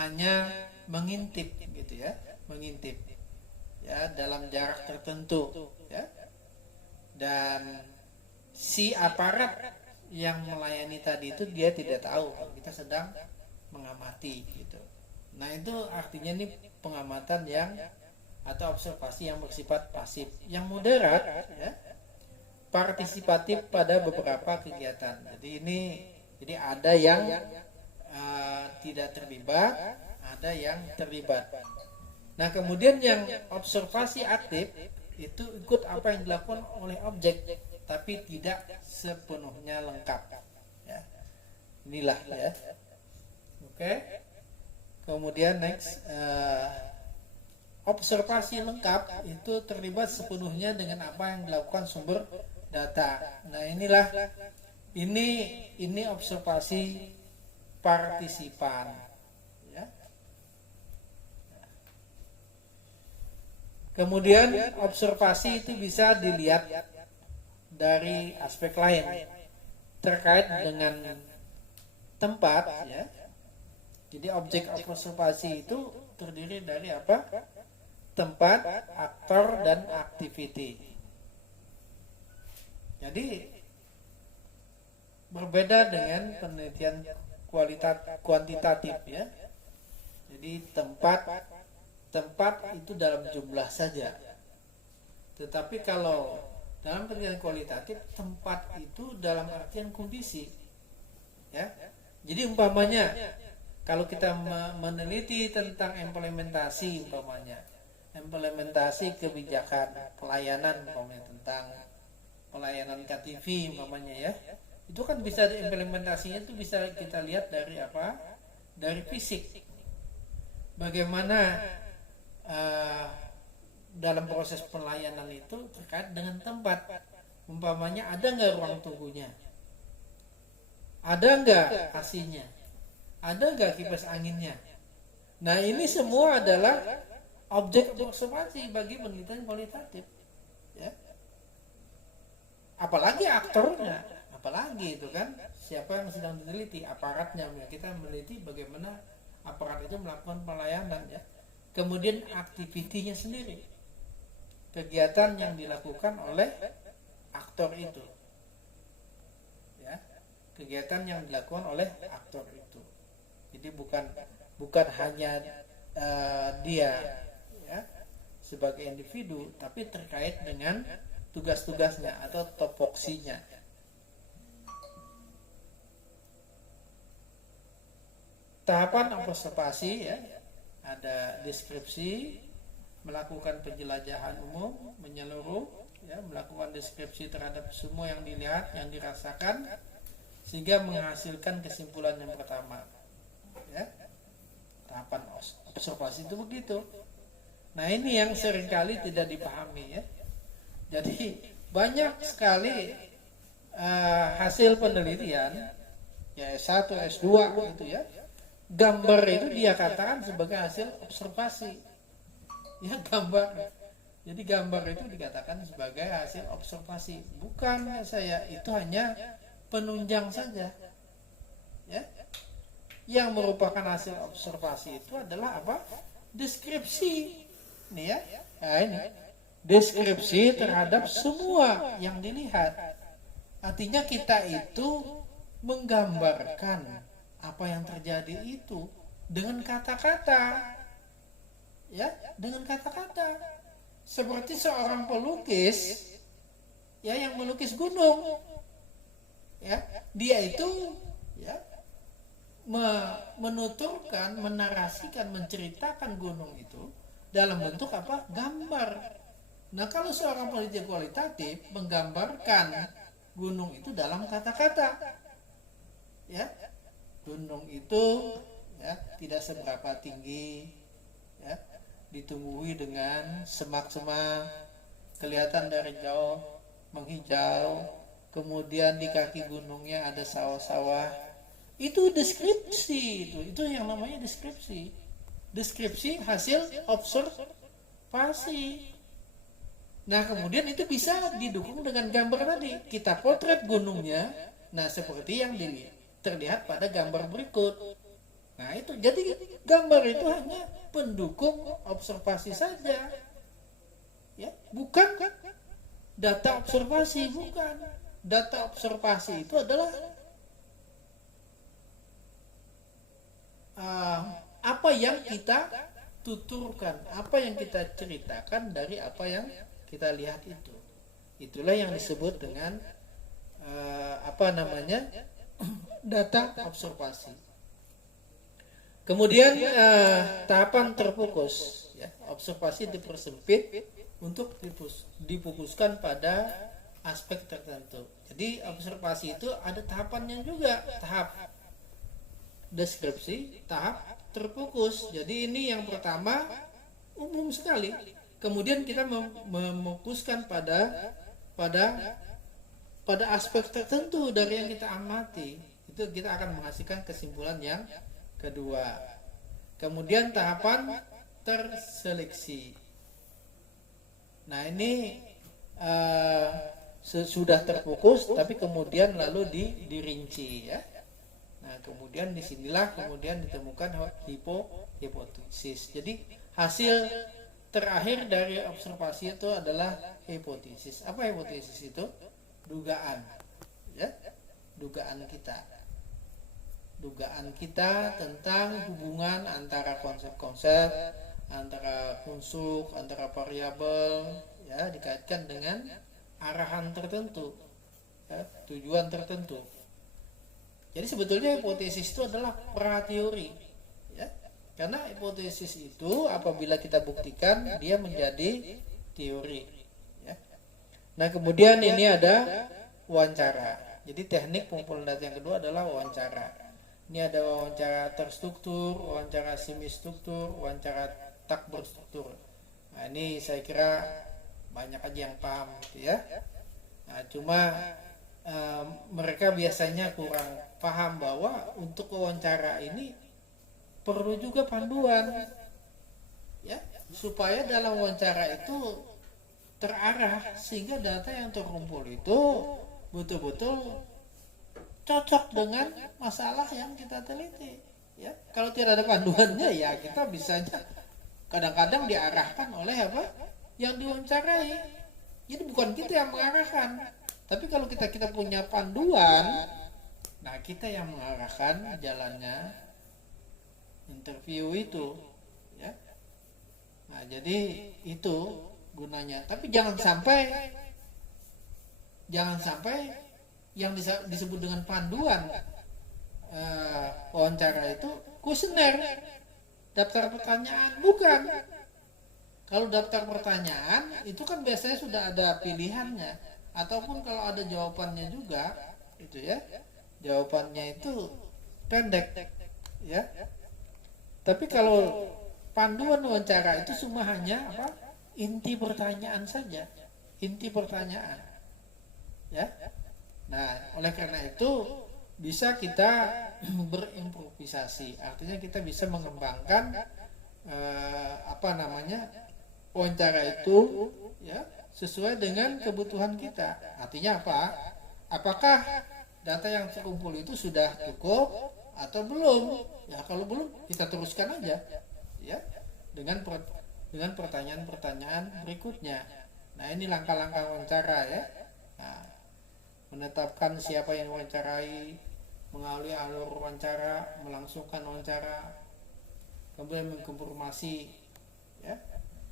hanya mengintip gitu ya, mengintip ya dalam jarak tertentu ya. Dan si aparat yang melayani tadi itu dia tidak tahu kalau kita sedang mengamati gitu. Nah, itu artinya nih pengamatan yang atau observasi yang bersifat pasif, yang moderat ya, partisipatif pada beberapa kegiatan. Jadi ada yang tidak terlibat, ada yang terlibat. Nah, kemudian yang observasi aktif itu ikut apa yang dilakukan oleh objek, tapi tidak sepenuhnya lengkap. Ya. Inilah ya. Oke. Kemudian next, observasi lengkap itu terlibat sepenuhnya dengan apa yang dilakukan sumber data. Nah, ini observasi partisipan. Ya. Kemudian observasi itu bisa dilihat dari aspek lain terkait dengan tempat ya. Jadi objek observasi itu terdiri dari apa? Tempat, aktor, dan activity. Jadi berbeda dengan penelitian kuantitatif ya. Jadi tempat itu dalam jumlah saja. Tetapi kalau dalam penelitian kualitatif, tempat itu dalam artian kondisi. Ya. Jadi umpamanya kalau kita meneliti tentang implementasi kebijakan pelayanan tentang pelayanan KTV umpamanya ya, itu kan bisa implementasinya itu bisa kita lihat dari apa? Dari fisik. Bagaimana dalam proses pelayanan itu terkait dengan tempat. Umpamanya ada nggak ruang tunggunya? Ada nggak AC-nya? Ada nggak kipas anginnya? Nah, ini semua adalah objek observasi bagi penelitian kualitatif. Ya. Apalagi aktornya, apalagi itu kan siapa yang sedang diteliti, aparatnya. Kita meneliti bagaimana aparat itu melakukan pelayanan ya. Kemudian aktivitinya sendiri, kegiatan yang dilakukan oleh aktor itu, ya, kegiatan yang dilakukan oleh aktor itu. Jadi bukan hanya dia ya sebagai individu, tapi terkait dengan tugas-tugasnya atau topoksinya. Tahapan observasi ya, ada deskripsi, melakukan penjelajahan umum menyeluruh ya, melakukan deskripsi terhadap semua yang dilihat, yang dirasakan, sehingga menghasilkan kesimpulan yang pertama ya. Tahapan observasi itu begitu. Nah, ini yang seringkali tidak dipahami ya. Jadi banyak sekali hasil penelitian ya S1, S2 gitu ya, gambar itu dia katakan sebagai hasil observasi ya, gambar. Jadi gambar itu dikatakan sebagai hasil observasi. Bukan saya, itu hanya penunjang saja ya. Yang merupakan hasil observasi itu adalah apa? Deskripsi nih ya. Nah, ini deskripsi terhadap semua yang dilihat. Artinya kita itu menggambarkan apa yang terjadi itu dengan kata-kata ya, dengan kata-kata. Seperti seorang pelukis ya, yang melukis gunung ya, dia itu ya menuturkan, menarasikan, menceritakan gunung itu dalam bentuk apa? Gambar. Nah, kalau seorang peneliti kualitatif menggambarkan gunung itu dalam kata-kata ya, gunung itu ya, tidak seberapa tinggi, ya, ditumbuhi dengan semak-semak, kelihatan dari jauh menghijau, kemudian di kaki gunungnya ada sawah-sawah. Itu deskripsi, itu yang namanya deskripsi hasil observasi. Nah kemudian itu bisa didukung dengan gambar tadi, kita potret gunungnya, nah seperti yang terlihat pada gambar berikut. Nah itu jadi gambar itu hanya pendukung observasi saja, ya, bukan data observasi, bukan. Data observasi itu adalah apa yang kita tuturkan, apa yang kita ceritakan dari apa yang kita lihat itu. Itulah yang disebut dengan data observasi. Kemudian tahapan terfokus, ya, observasi dipersempit untuk difokuskan pada aspek tertentu. Jadi observasi itu ada tahapannya juga, tahap deskripsi, tahap terfokus. Jadi ini yang pertama umum sekali. Kemudian kita memfokuskan pada aspek tertentu dari yang kita amati. Itu kita akan menghasilkan kesimpulan yang kedua. Kemudian tahapan terseleksi. Nah ini sudah terfokus, tapi kemudian lalu dirinci, ya. Nah kemudian disinilah kemudian ditemukan hipotesis. Jadi hasil terakhir dari observasi itu adalah hipotesis. Apa hipotesis itu? Dugaan, ya, dugaan kita tentang hubungan antara konsep-konsep, antara unsur, antara variabel, ya, dikaitkan dengan arahan tertentu, ya, tujuan tertentu. Jadi sebetulnya hipotesis itu adalah prateori, ya, karena hipotesis itu apabila kita buktikan dia menjadi teori, ya. Nah kemudian ini ada wawancara. Jadi teknik pengumpulan data yang kedua adalah wawancara. Ini ada wawancara terstruktur, wawancara semi struktur, wawancara tak berstruktur. Nah ini saya kira banyak aja yang paham, gitu ya. Nah cuma mereka biasanya kurang paham bahwa untuk wawancara ini perlu juga panduan, ya, supaya dalam wawancara itu terarah sehingga data yang terkumpul itu betul-betul cocok dengan masalah yang kita teliti, ya. Kalau tidak ada panduannya, ya kita bisanya kadang-kadang diarahkan oleh apa yang diwawancarai. Jadi bukan kita yang mengarahkan, tapi kalau kita punya panduan, nah kita yang mengarahkan jalannya interview itu, ya. Nah jadi itu gunanya. Tapi jangan sampai yang disebut dengan panduan wawancara itu kuesioner, daftar pertanyaan. Bukan. Kalau daftar pertanyaan itu kan biasanya sudah ada pilihannya, ataupun kalau ada jawabannya juga, itu ya, jawabannya itu pendek, ya. Tapi kalau panduan wawancara itu cuma hanya apa, inti pertanyaan saja, inti pertanyaan, ya. Nah oleh karena itu bisa kita berimprovisasi, artinya kita bisa mengembangkan wawancara itu, ya, sesuai dengan kebutuhan kita. Artinya apa? Apakah data yang terkumpul itu sudah cukup atau belum? Ya kalau belum kita teruskan aja, ya, dengan pertanyaan-pertanyaan berikutnya. Nah ini langkah-langkah wawancara, ya. Nah, menetapkan siapa yang wawancarai, mengawali alur wawancara, melangsungkan wawancara, kemudian mengkonfirmasi, ya,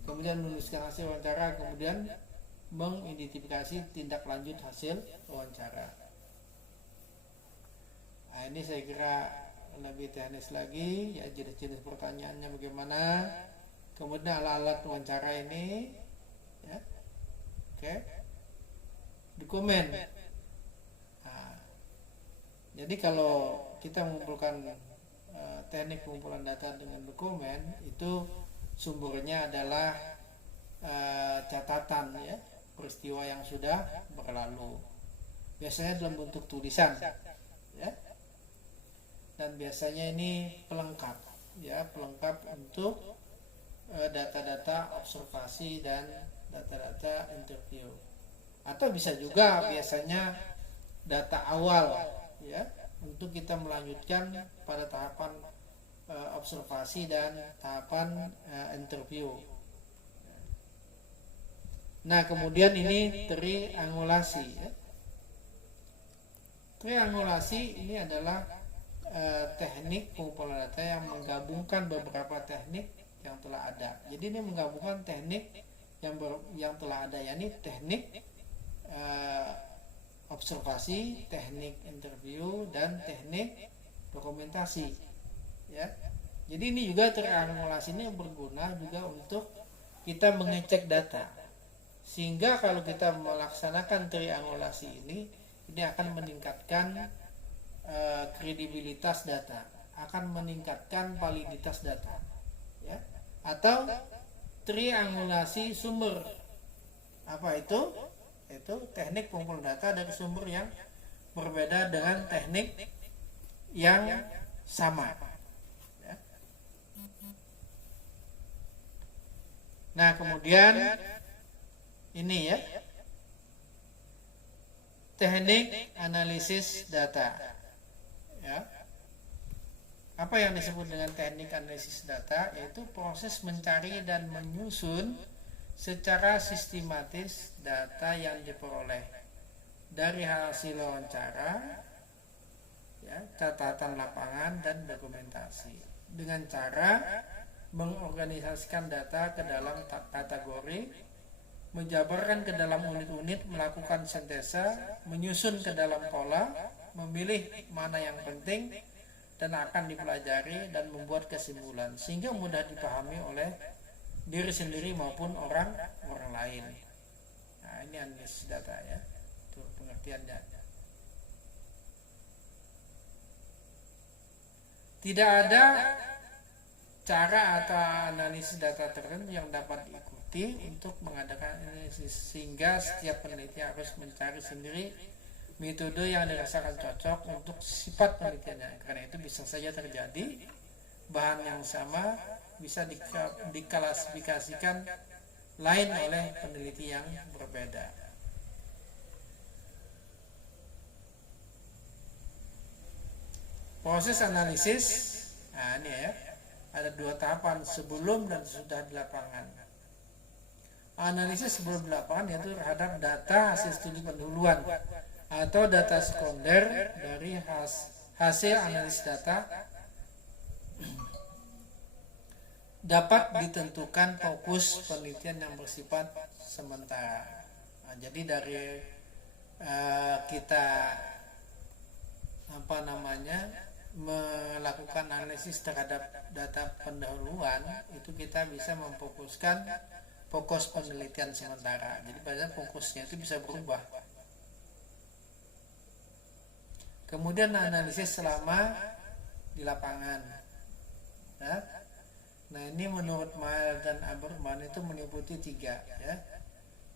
kemudian menuliskan hasil wawancara, kemudian mengidentifikasi tindak lanjut hasil wawancara. Nah ini saya kira lebih teknis lagi, ya, jenis-jenis pertanyaannya bagaimana, kemudian alat-alat wawancara ini, ya, oke, dokumen. Nah, jadi kalau kita mengumpulkan teknik pengumpulan data dengan dokumen itu sumbernya adalah catatan ya, peristiwa yang sudah berlalu. Biasanya dalam bentuk tulisan ya. Dan biasanya ini pelengkap ya, pelengkap untuk data-data observasi dan data-data interview. Atau bisa juga biasanya data awal ya, untuk kita melanjutkan pada tahapan observasi dan tahapan interview. Nah, kemudian ini triangulasi ya. Triangulasi ini adalah teknik pengumpulan data yang menggabungkan beberapa teknik yang telah ada. Jadi ini menggabungkan teknik yang telah ada, yakni teknik observasi, teknik interview, dan teknik dokumentasi ya. Jadi ini juga triangulasi ini berguna juga untuk kita mengecek data, sehingga kalau kita melaksanakan triangulasi ini akan meningkatkan kredibilitas data, akan meningkatkan validitas data ya. Atau triangulasi sumber, apa itu? Itu teknik pengumpulan data dari sumber yang berbeda dengan teknik yang sama ya. Nah, kemudian ini ya, teknik analisis data ya. Apa yang disebut dengan teknik analisis data? Yaitu proses mencari dan menyusun secara sistematis data yang diperoleh dari hasil wawancara ya, catatan lapangan, dan dokumentasi, dengan cara mengorganisasikan data ke dalam kategori, menjabarkan ke dalam unit-unit, melakukan sintesa, menyusun ke dalam pola, memilih mana yang penting dan akan dipelajari, dan membuat kesimpulan sehingga mudah dipahami oleh diri sendiri maupun orang lain. Nah, ini analisis data ya, itu pengertiannya. Tidak ada cara atau analisis data tertentu yang dapat diikuti untuk mengadakan analisis, sehingga setiap peneliti harus mencari sendiri metode yang dirasakan cocok untuk sifat penelitiannya. Karena itu bisa saja terjadi bahan yang sama bisa diklasifikasikan lain oleh peneliti yang berbeda. Proses analisis, nah ini ya, ada dua tahapan, sebelum dan sesudah di lapangan. Analisis sebelum di lapangan yaitu terhadap data hasil studi pendahuluan atau data sekunder dari hasil analisis data dapat ditentukan fokus penelitian yang bersifat sementara. Nah, jadi dari kita melakukan analisis terhadap data pendahuluan, itu kita bisa memfokuskan fokus penelitian sementara. Jadi pada fokusnya itu bisa berubah. Kemudian analisis selama di lapangan. Nah, ini menurut Mayer dan Aberman itu meliputi 3 ya.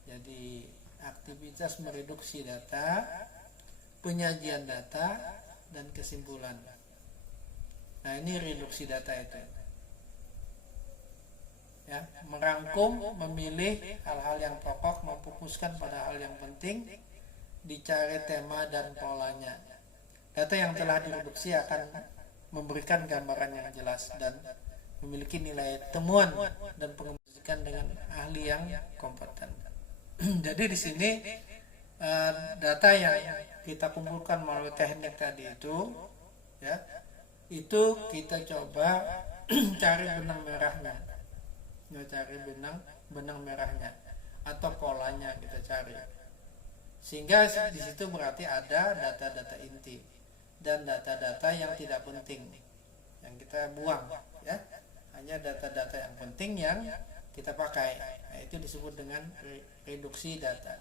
Jadi aktivitas mereduksi data, penyajian data, dan kesimpulan. Nah, ini reduksi data itu ya, merangkum, memilih hal-hal yang pokok, memfokuskan pada hal yang penting, dicari tema dan polanya. Data yang telah direduksi akan memberikan gambaran yang jelas dan memiliki nilai temuan dan pengembangan dengan ahli yang kompeten. Jadi di sini data yang kita kumpulkan melalui teknik tadi itu ya, itu kita coba cari benang merahnya. Cari benang merahnya atau polanya kita cari. Sehingga di situ berarti ada data-data inti dan data-data yang tidak penting yang kita buang ya. Hanya data-data yang penting yang kita pakai. Nah, itu disebut dengan reduksi data.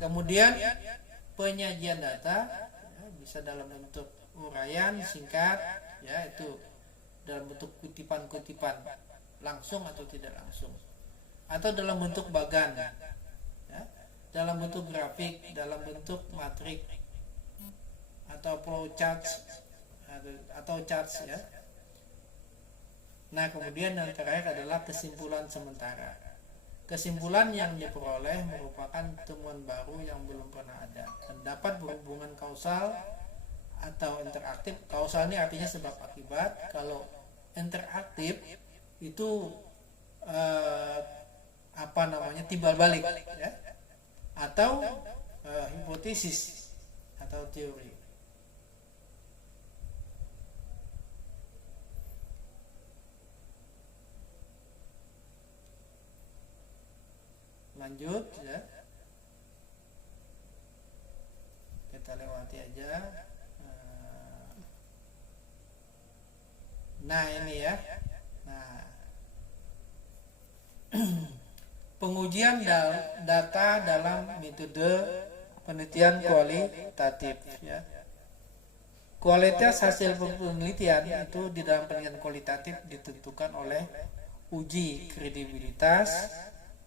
Kemudian penyajian data ya, bisa dalam bentuk uraian singkat ya, itu dalam bentuk kutipan-kutipan langsung atau tidak langsung, atau dalam bentuk bagan, ya, dalam bentuk grafik, dalam bentuk matrik atau flowcharts atau charts, ya. Nah, kemudian yang terakhir adalah kesimpulan sementara. Kesimpulan yang diperoleh merupakan temuan baru yang belum pernah ada dan dapat berhubungan kausal atau interaktif. Kausal ini artinya sebab akibat. Kalau interaktif itu timbal balik, ya, atau hipotesis atau teori. Lanjut, ya, kita lewati aja. Nah, ini ya. Nah, pengujian data dalam metode penelitian kualitatif, ya. Kualitas hasil penelitian itu di dalam penelitian kualitatif ditentukan oleh uji kredibilitas,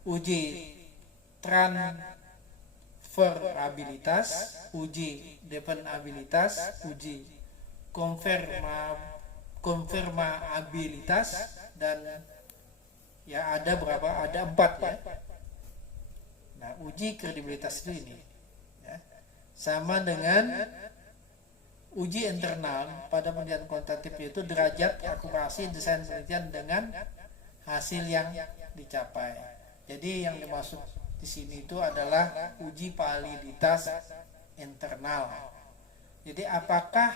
uji transferabilitas, uji dependabilitas, uji konfirmabilitas, dan ya ada berapa? Ada 4, ya. Nah, uji kredibilitas itu ini, ya, sama dengan uji internal pada penelitian kuantitatif, yaitu derajat akurasi desain penelitian dengan hasil yang dicapai. Jadi yang dimaksud di sini itu adalah uji validitas internal. Jadi apakah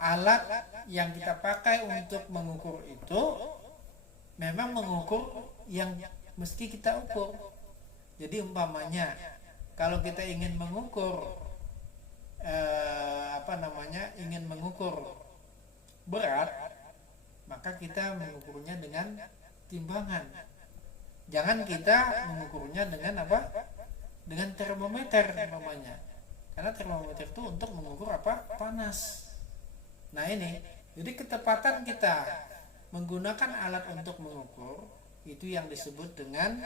alat yang kita pakai untuk mengukur itu memang mengukur yang mesti kita ukur. Jadi umpamanya kalau kita ingin mengukur ingin mengukur berat, maka kita mengukurnya dengan timbangan. Jangan kita mengukurnya dengan apa? Dengan termometer namanya. Karena termometer itu untuk mengukur apa? Panas. Nah, ini. Jadi ketepatan kita menggunakan alat untuk mengukur itu yang disebut dengan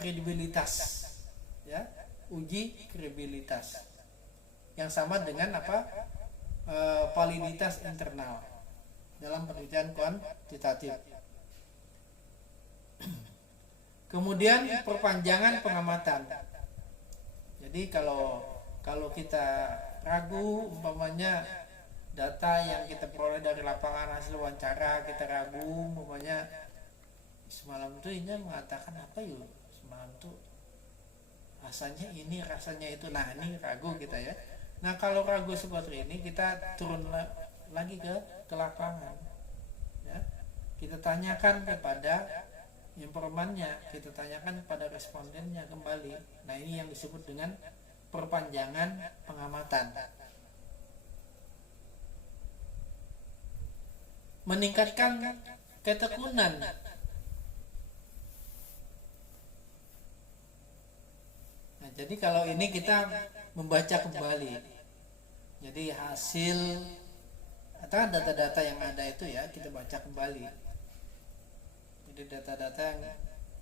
kredibilitas. Ya, uji kredibilitas. Yang sama dengan apa? Validitas internal dalam penelitian kuantitatif. Kemudian perpanjangan pengamatan. Jadi kalau kita ragu, umpamanya data yang kita peroleh dari lapangan hasil wawancara, kita ragu, umpamanya semalam itu ini mengatakan apa yuk, semalam itu rasanya ini, rasanya itu. Nah, ini ragu kita, ya. Nah, kalau ragu seperti ini, kita turun lagi ke lapangan, ya. Kita tanyakan kepada informannya, kita tanyakan pada respondennya kembali. Nah, ini yang disebut dengan perpanjangan pengamatan. Meningkatkan ketekunan. Nah, jadi kalau ini kita membaca kembali, jadi hasil atau data-data yang ada itu, ya, kita baca kembali. Jadi data-data yang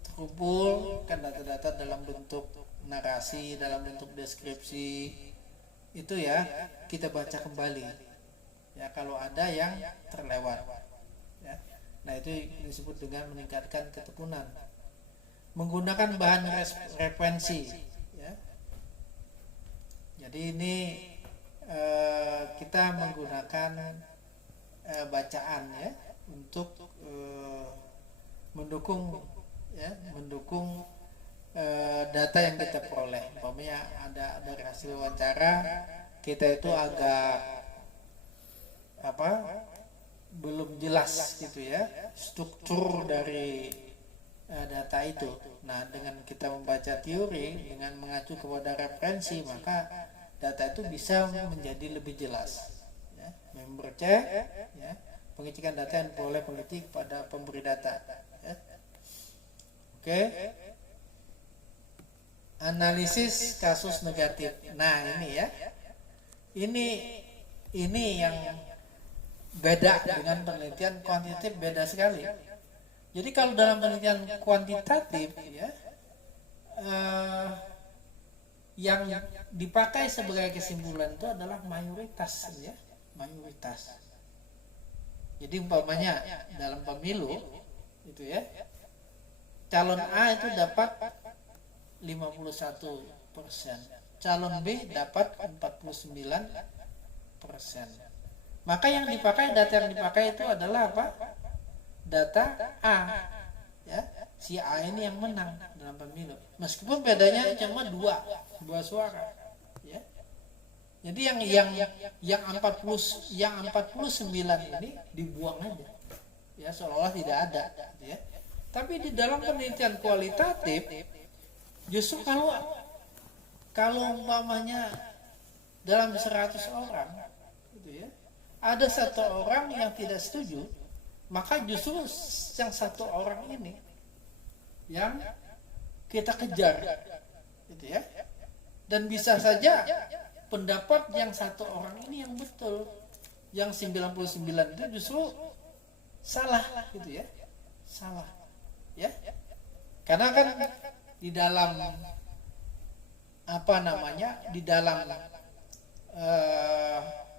terkumpul kan data-data dalam bentuk narasi, dalam bentuk deskripsi itu, ya, kita baca kembali, ya, kalau ada yang terlewat, ya. Nah, itu disebut dengan meningkatkan ketekunan. Menggunakan bahan referensi, ya. Jadi ini kita menggunakan bacaan, ya, untuk mendukung data yang kita peroleh. Umpamanya ada dari hasil wawancara, kita itu agak belum jelas gitu, ya, struktur dari data itu. Nah, dengan kita membaca teori dengan mengacu kepada referensi, maka data itu bisa menjadi lebih jelas, ya. Member C, ya, pengecekan data yang diperoleh peneliti pada pemberi data, ya. Oke. Analisis kasus negatif. Nah, ini, ya, ini yang beda dengan penelitian kuantitatif, beda sekali. Jadi kalau dalam penelitian kuantitatif ya, yang dipakai sebagai kesimpulan itu adalah mayoritas ya, mayoritas. Jadi umpamanya dalam pemilu itu ya, calon A itu dapat 51%, calon B dapat 49%. Maka yang dipakai, data yang dipakai itu adalah apa? Data A ya, si A ini yang menang dalam pemilu meskipun bedanya cuma dua suara ya. Jadi yang 49 ini dibuang aja ya, seolah-olah tidak ada ya. Tapi di dalam penelitian kualitatif justru kalau umpamanya dalam 100 orang gitu ya, ada satu orang yang tidak setuju, maka justru yang satu orang ini yang kita kejar gitu ya. Dan bisa saja pendapat yang satu orang ini yang betul, yang 99 itu justru salah gitu ya, salah ya. Karena kan di dalam di dalam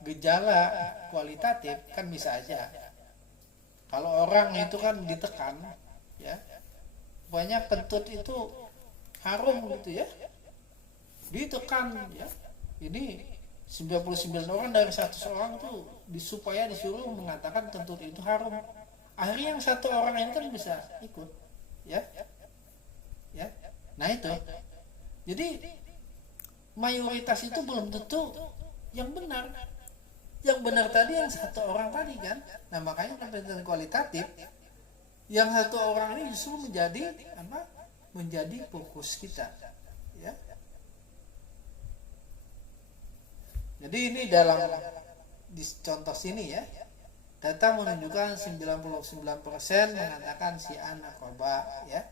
gejala kualitatif kan bisa aja kalau orang itu kan ditekan ya, banyak kentut itu harum gitu ya, ditekan ya, ini 99 orang dari 100 orang tuh disuruh mengatakan kentut itu harum, akhirnya yang satu orang ini kan bisa ikut ya. Nah itu, jadi mayoritas itu belum tentu yang benar. Yang benar tadi yang satu orang tadi kan. Nah makanya penelitian kualitatif yang satu orang ini justru menjadi fokus kita ya. Jadi ini dalam di contoh sini ya, data menunjukkan 99% mengatakan si A narkoba ya,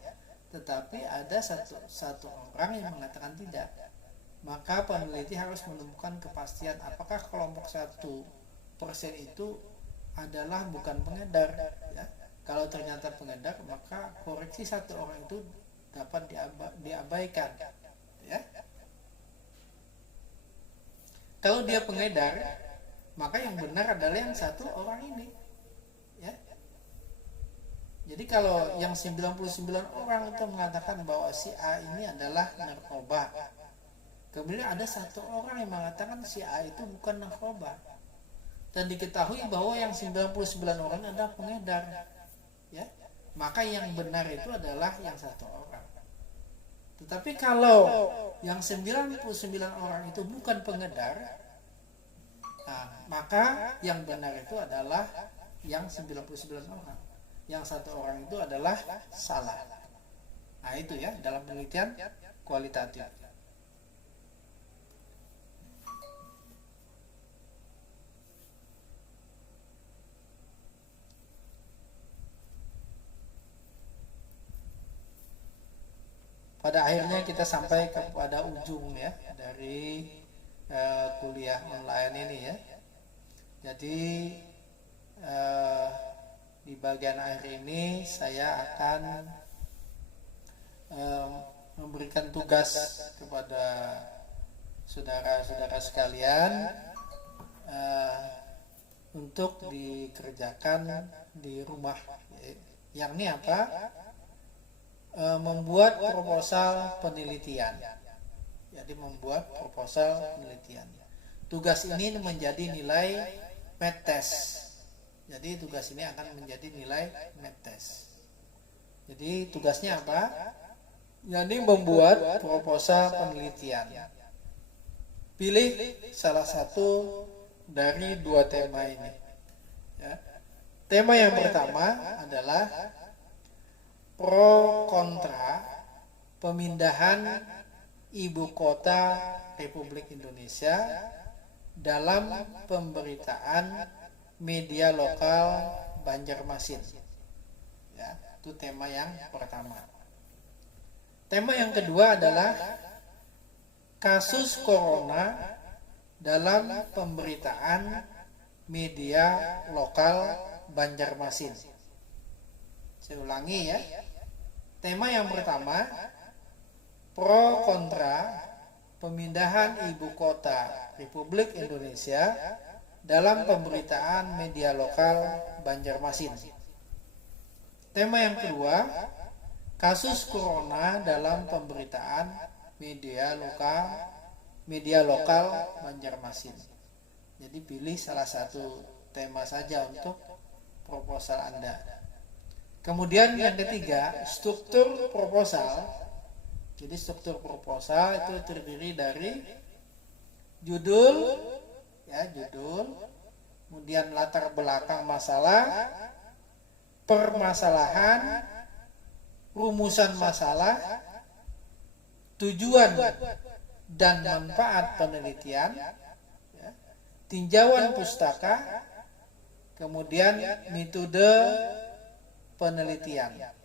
tetapi ada satu orang yang mengatakan tidak. Maka peneliti harus menemukan kepastian apakah kelompok 1% itu adalah bukan pengedar ya. Kalau ternyata pengedar, maka koreksi satu orang itu dapat diabaikan ya. Kalau dia pengedar, maka yang benar adalah yang satu orang ini ya. Jadi kalau yang 99 orang itu mengatakan bahwa si A ini adalah narkoba, kemudian ada satu orang yang mengatakan si A itu bukan narkoba, dan diketahui bahwa yang 99 orang adalah pengedar ya, maka yang benar itu adalah yang satu orang. Tetapi kalau yang 99 orang itu bukan pengedar, nah, maka yang benar itu adalah yang 99 orang, yang satu orang itu adalah salah. Nah itu ya dalam penelitian kualitatif. Pada akhirnya kita sampai kepada ujung ya dari kuliah online ini ya. Jadi di bagian akhir ini saya akan memberikan tugas kepada saudara-saudara sekalian untuk dikerjakan di rumah. Yakni apa? Membuat proposal penelitian. Jadi membuat proposal penelitian. Tugas ini menjadi nilai medtest. Jadi tugas ini akan menjadi nilai medtest. Jadi tugasnya apa? Jadi membuat proposal penelitian. Pilih salah satu dari dua tema ini. Ya. Tema yang pertama adalah pro kontra pemindahan ibu kota Republik Indonesia dalam pemberitaan media lokal Banjarmasin. Ya, itu tema yang pertama. Tema yang kedua adalah kasus corona dalam pemberitaan media lokal Banjarmasin. Saya ulangi ya. Tema yang pertama, pro kontra pemindahan ibu kota Republik Indonesia dalam pemberitaan media lokal Banjarmasin. Tema yang kedua, kasus corona dalam pemberitaan media lokal Banjarmasin. Jadi pilih salah satu tema saja untuk proposal Anda. Kemudian yang ketiga, struktur proposal. Jadi struktur proposal itu terdiri dari judul, kemudian latar belakang masalah, permasalahan, rumusan masalah, tujuan dan manfaat penelitian, tinjauan pustaka, kemudian metode penelitian.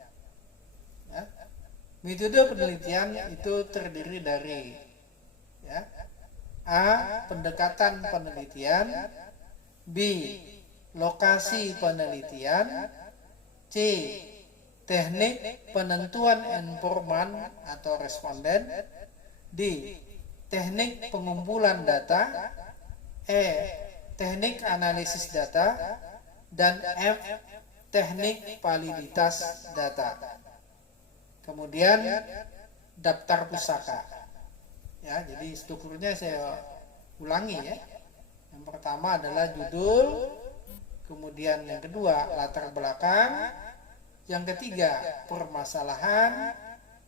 Metode penelitian itu terdiri dari A. Pendekatan penelitian, B. Lokasi penelitian, C. Teknik penentuan informan atau responden, D. Teknik pengumpulan data, E. Teknik analisis data, dan F. Teknik validitas data. Kemudian daftar pustaka. Jadi strukturnya saya ulangi ya. Yang pertama adalah judul, kemudian yang kedua latar belakang, yang ketiga permasalahan,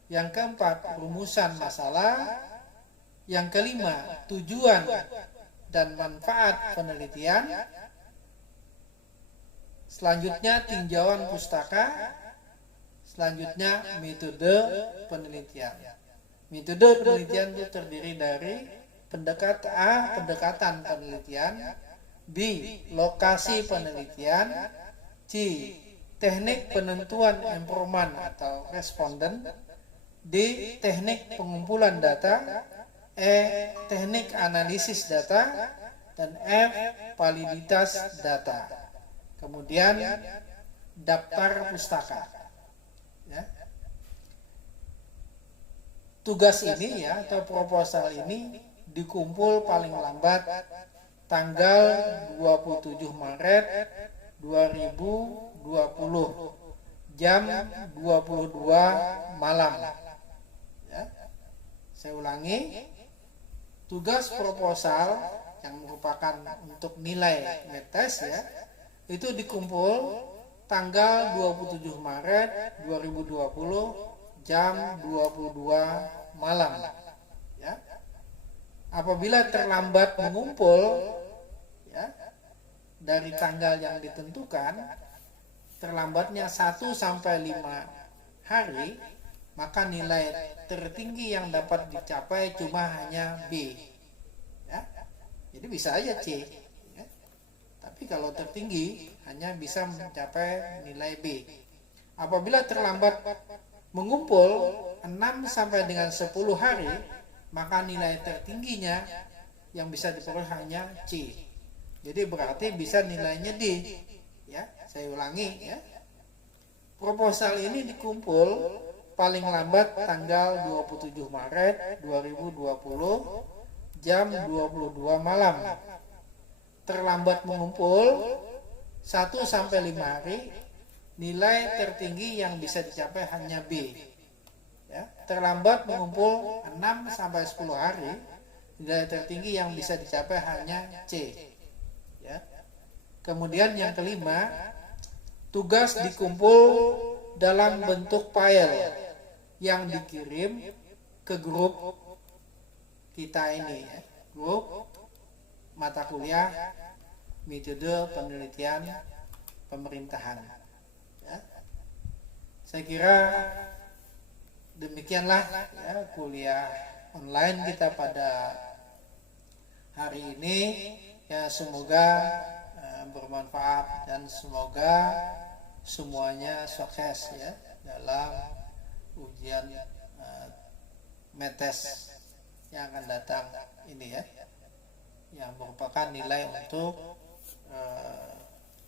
yang keempat rumusan masalah, yang kelima tujuan dan manfaat penelitian, selanjutnya tinjauan pustaka, selanjutnya metode penelitian. Metode penelitian itu terdiri dari pendekatan penelitian, B. Lokasi penelitian, C. Teknik penentuan informan atau responden, D. Teknik pengumpulan data, E. Teknik analisis data, dan F. Validitas data. Kemudian daftar pustaka. Tugas ini atau proposal ini dikumpul paling lambat tanggal 27 Maret 2020 jam 22 malam. Saya ulangi, tugas proposal yang merupakan untuk nilai medtes itu dikumpul tanggal 27 Maret 2020 jam 22 malam. Apabila terlambat mengumpul dari tanggal yang ditentukan, terlambatnya 1 sampai 5 hari, maka nilai tertinggi yang dapat dicapai cuma hanya B. Jadi bisa aja C. Tapi kalau tertinggi hanya bisa mencapai nilai B. Apabila terlambat mengumpul 6 sampai dengan 10 hari, maka nilai tertingginya yang bisa diperoleh hanya C. Jadi berarti bisa nilainya D. Saya ulangi Proposal ini dikumpul paling lambat tanggal 27 Maret 2020 jam 22 malam. Terlambat mengumpul 1 sampai 5 hari, nilai tertinggi yang bisa dicapai hanya B. Terlambat mengumpul 6 sampai 10 hari, nilai tertinggi yang bisa dicapai hanya C. Kemudian yang kelima, tugas dikumpul dalam bentuk file yang dikirim ke grup kita ini, grup mata kuliah metode penelitian pemerintahan. Saya kira demikianlah kuliah online kita pada hari ini. Semoga bermanfaat dan semoga semuanya sukses dalam ujian medtes yang akan datang ini yang merupakan nilai untuk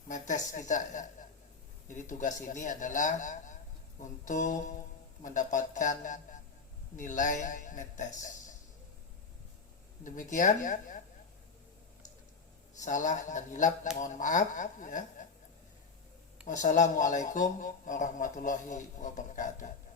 metes kita ya. Jadi tugas ini adalah untuk mendapatkan nilai metes. Demikian, salah dan hilap mohon maaf ya. Wassalamualaikum warahmatullahi wabarakatuh.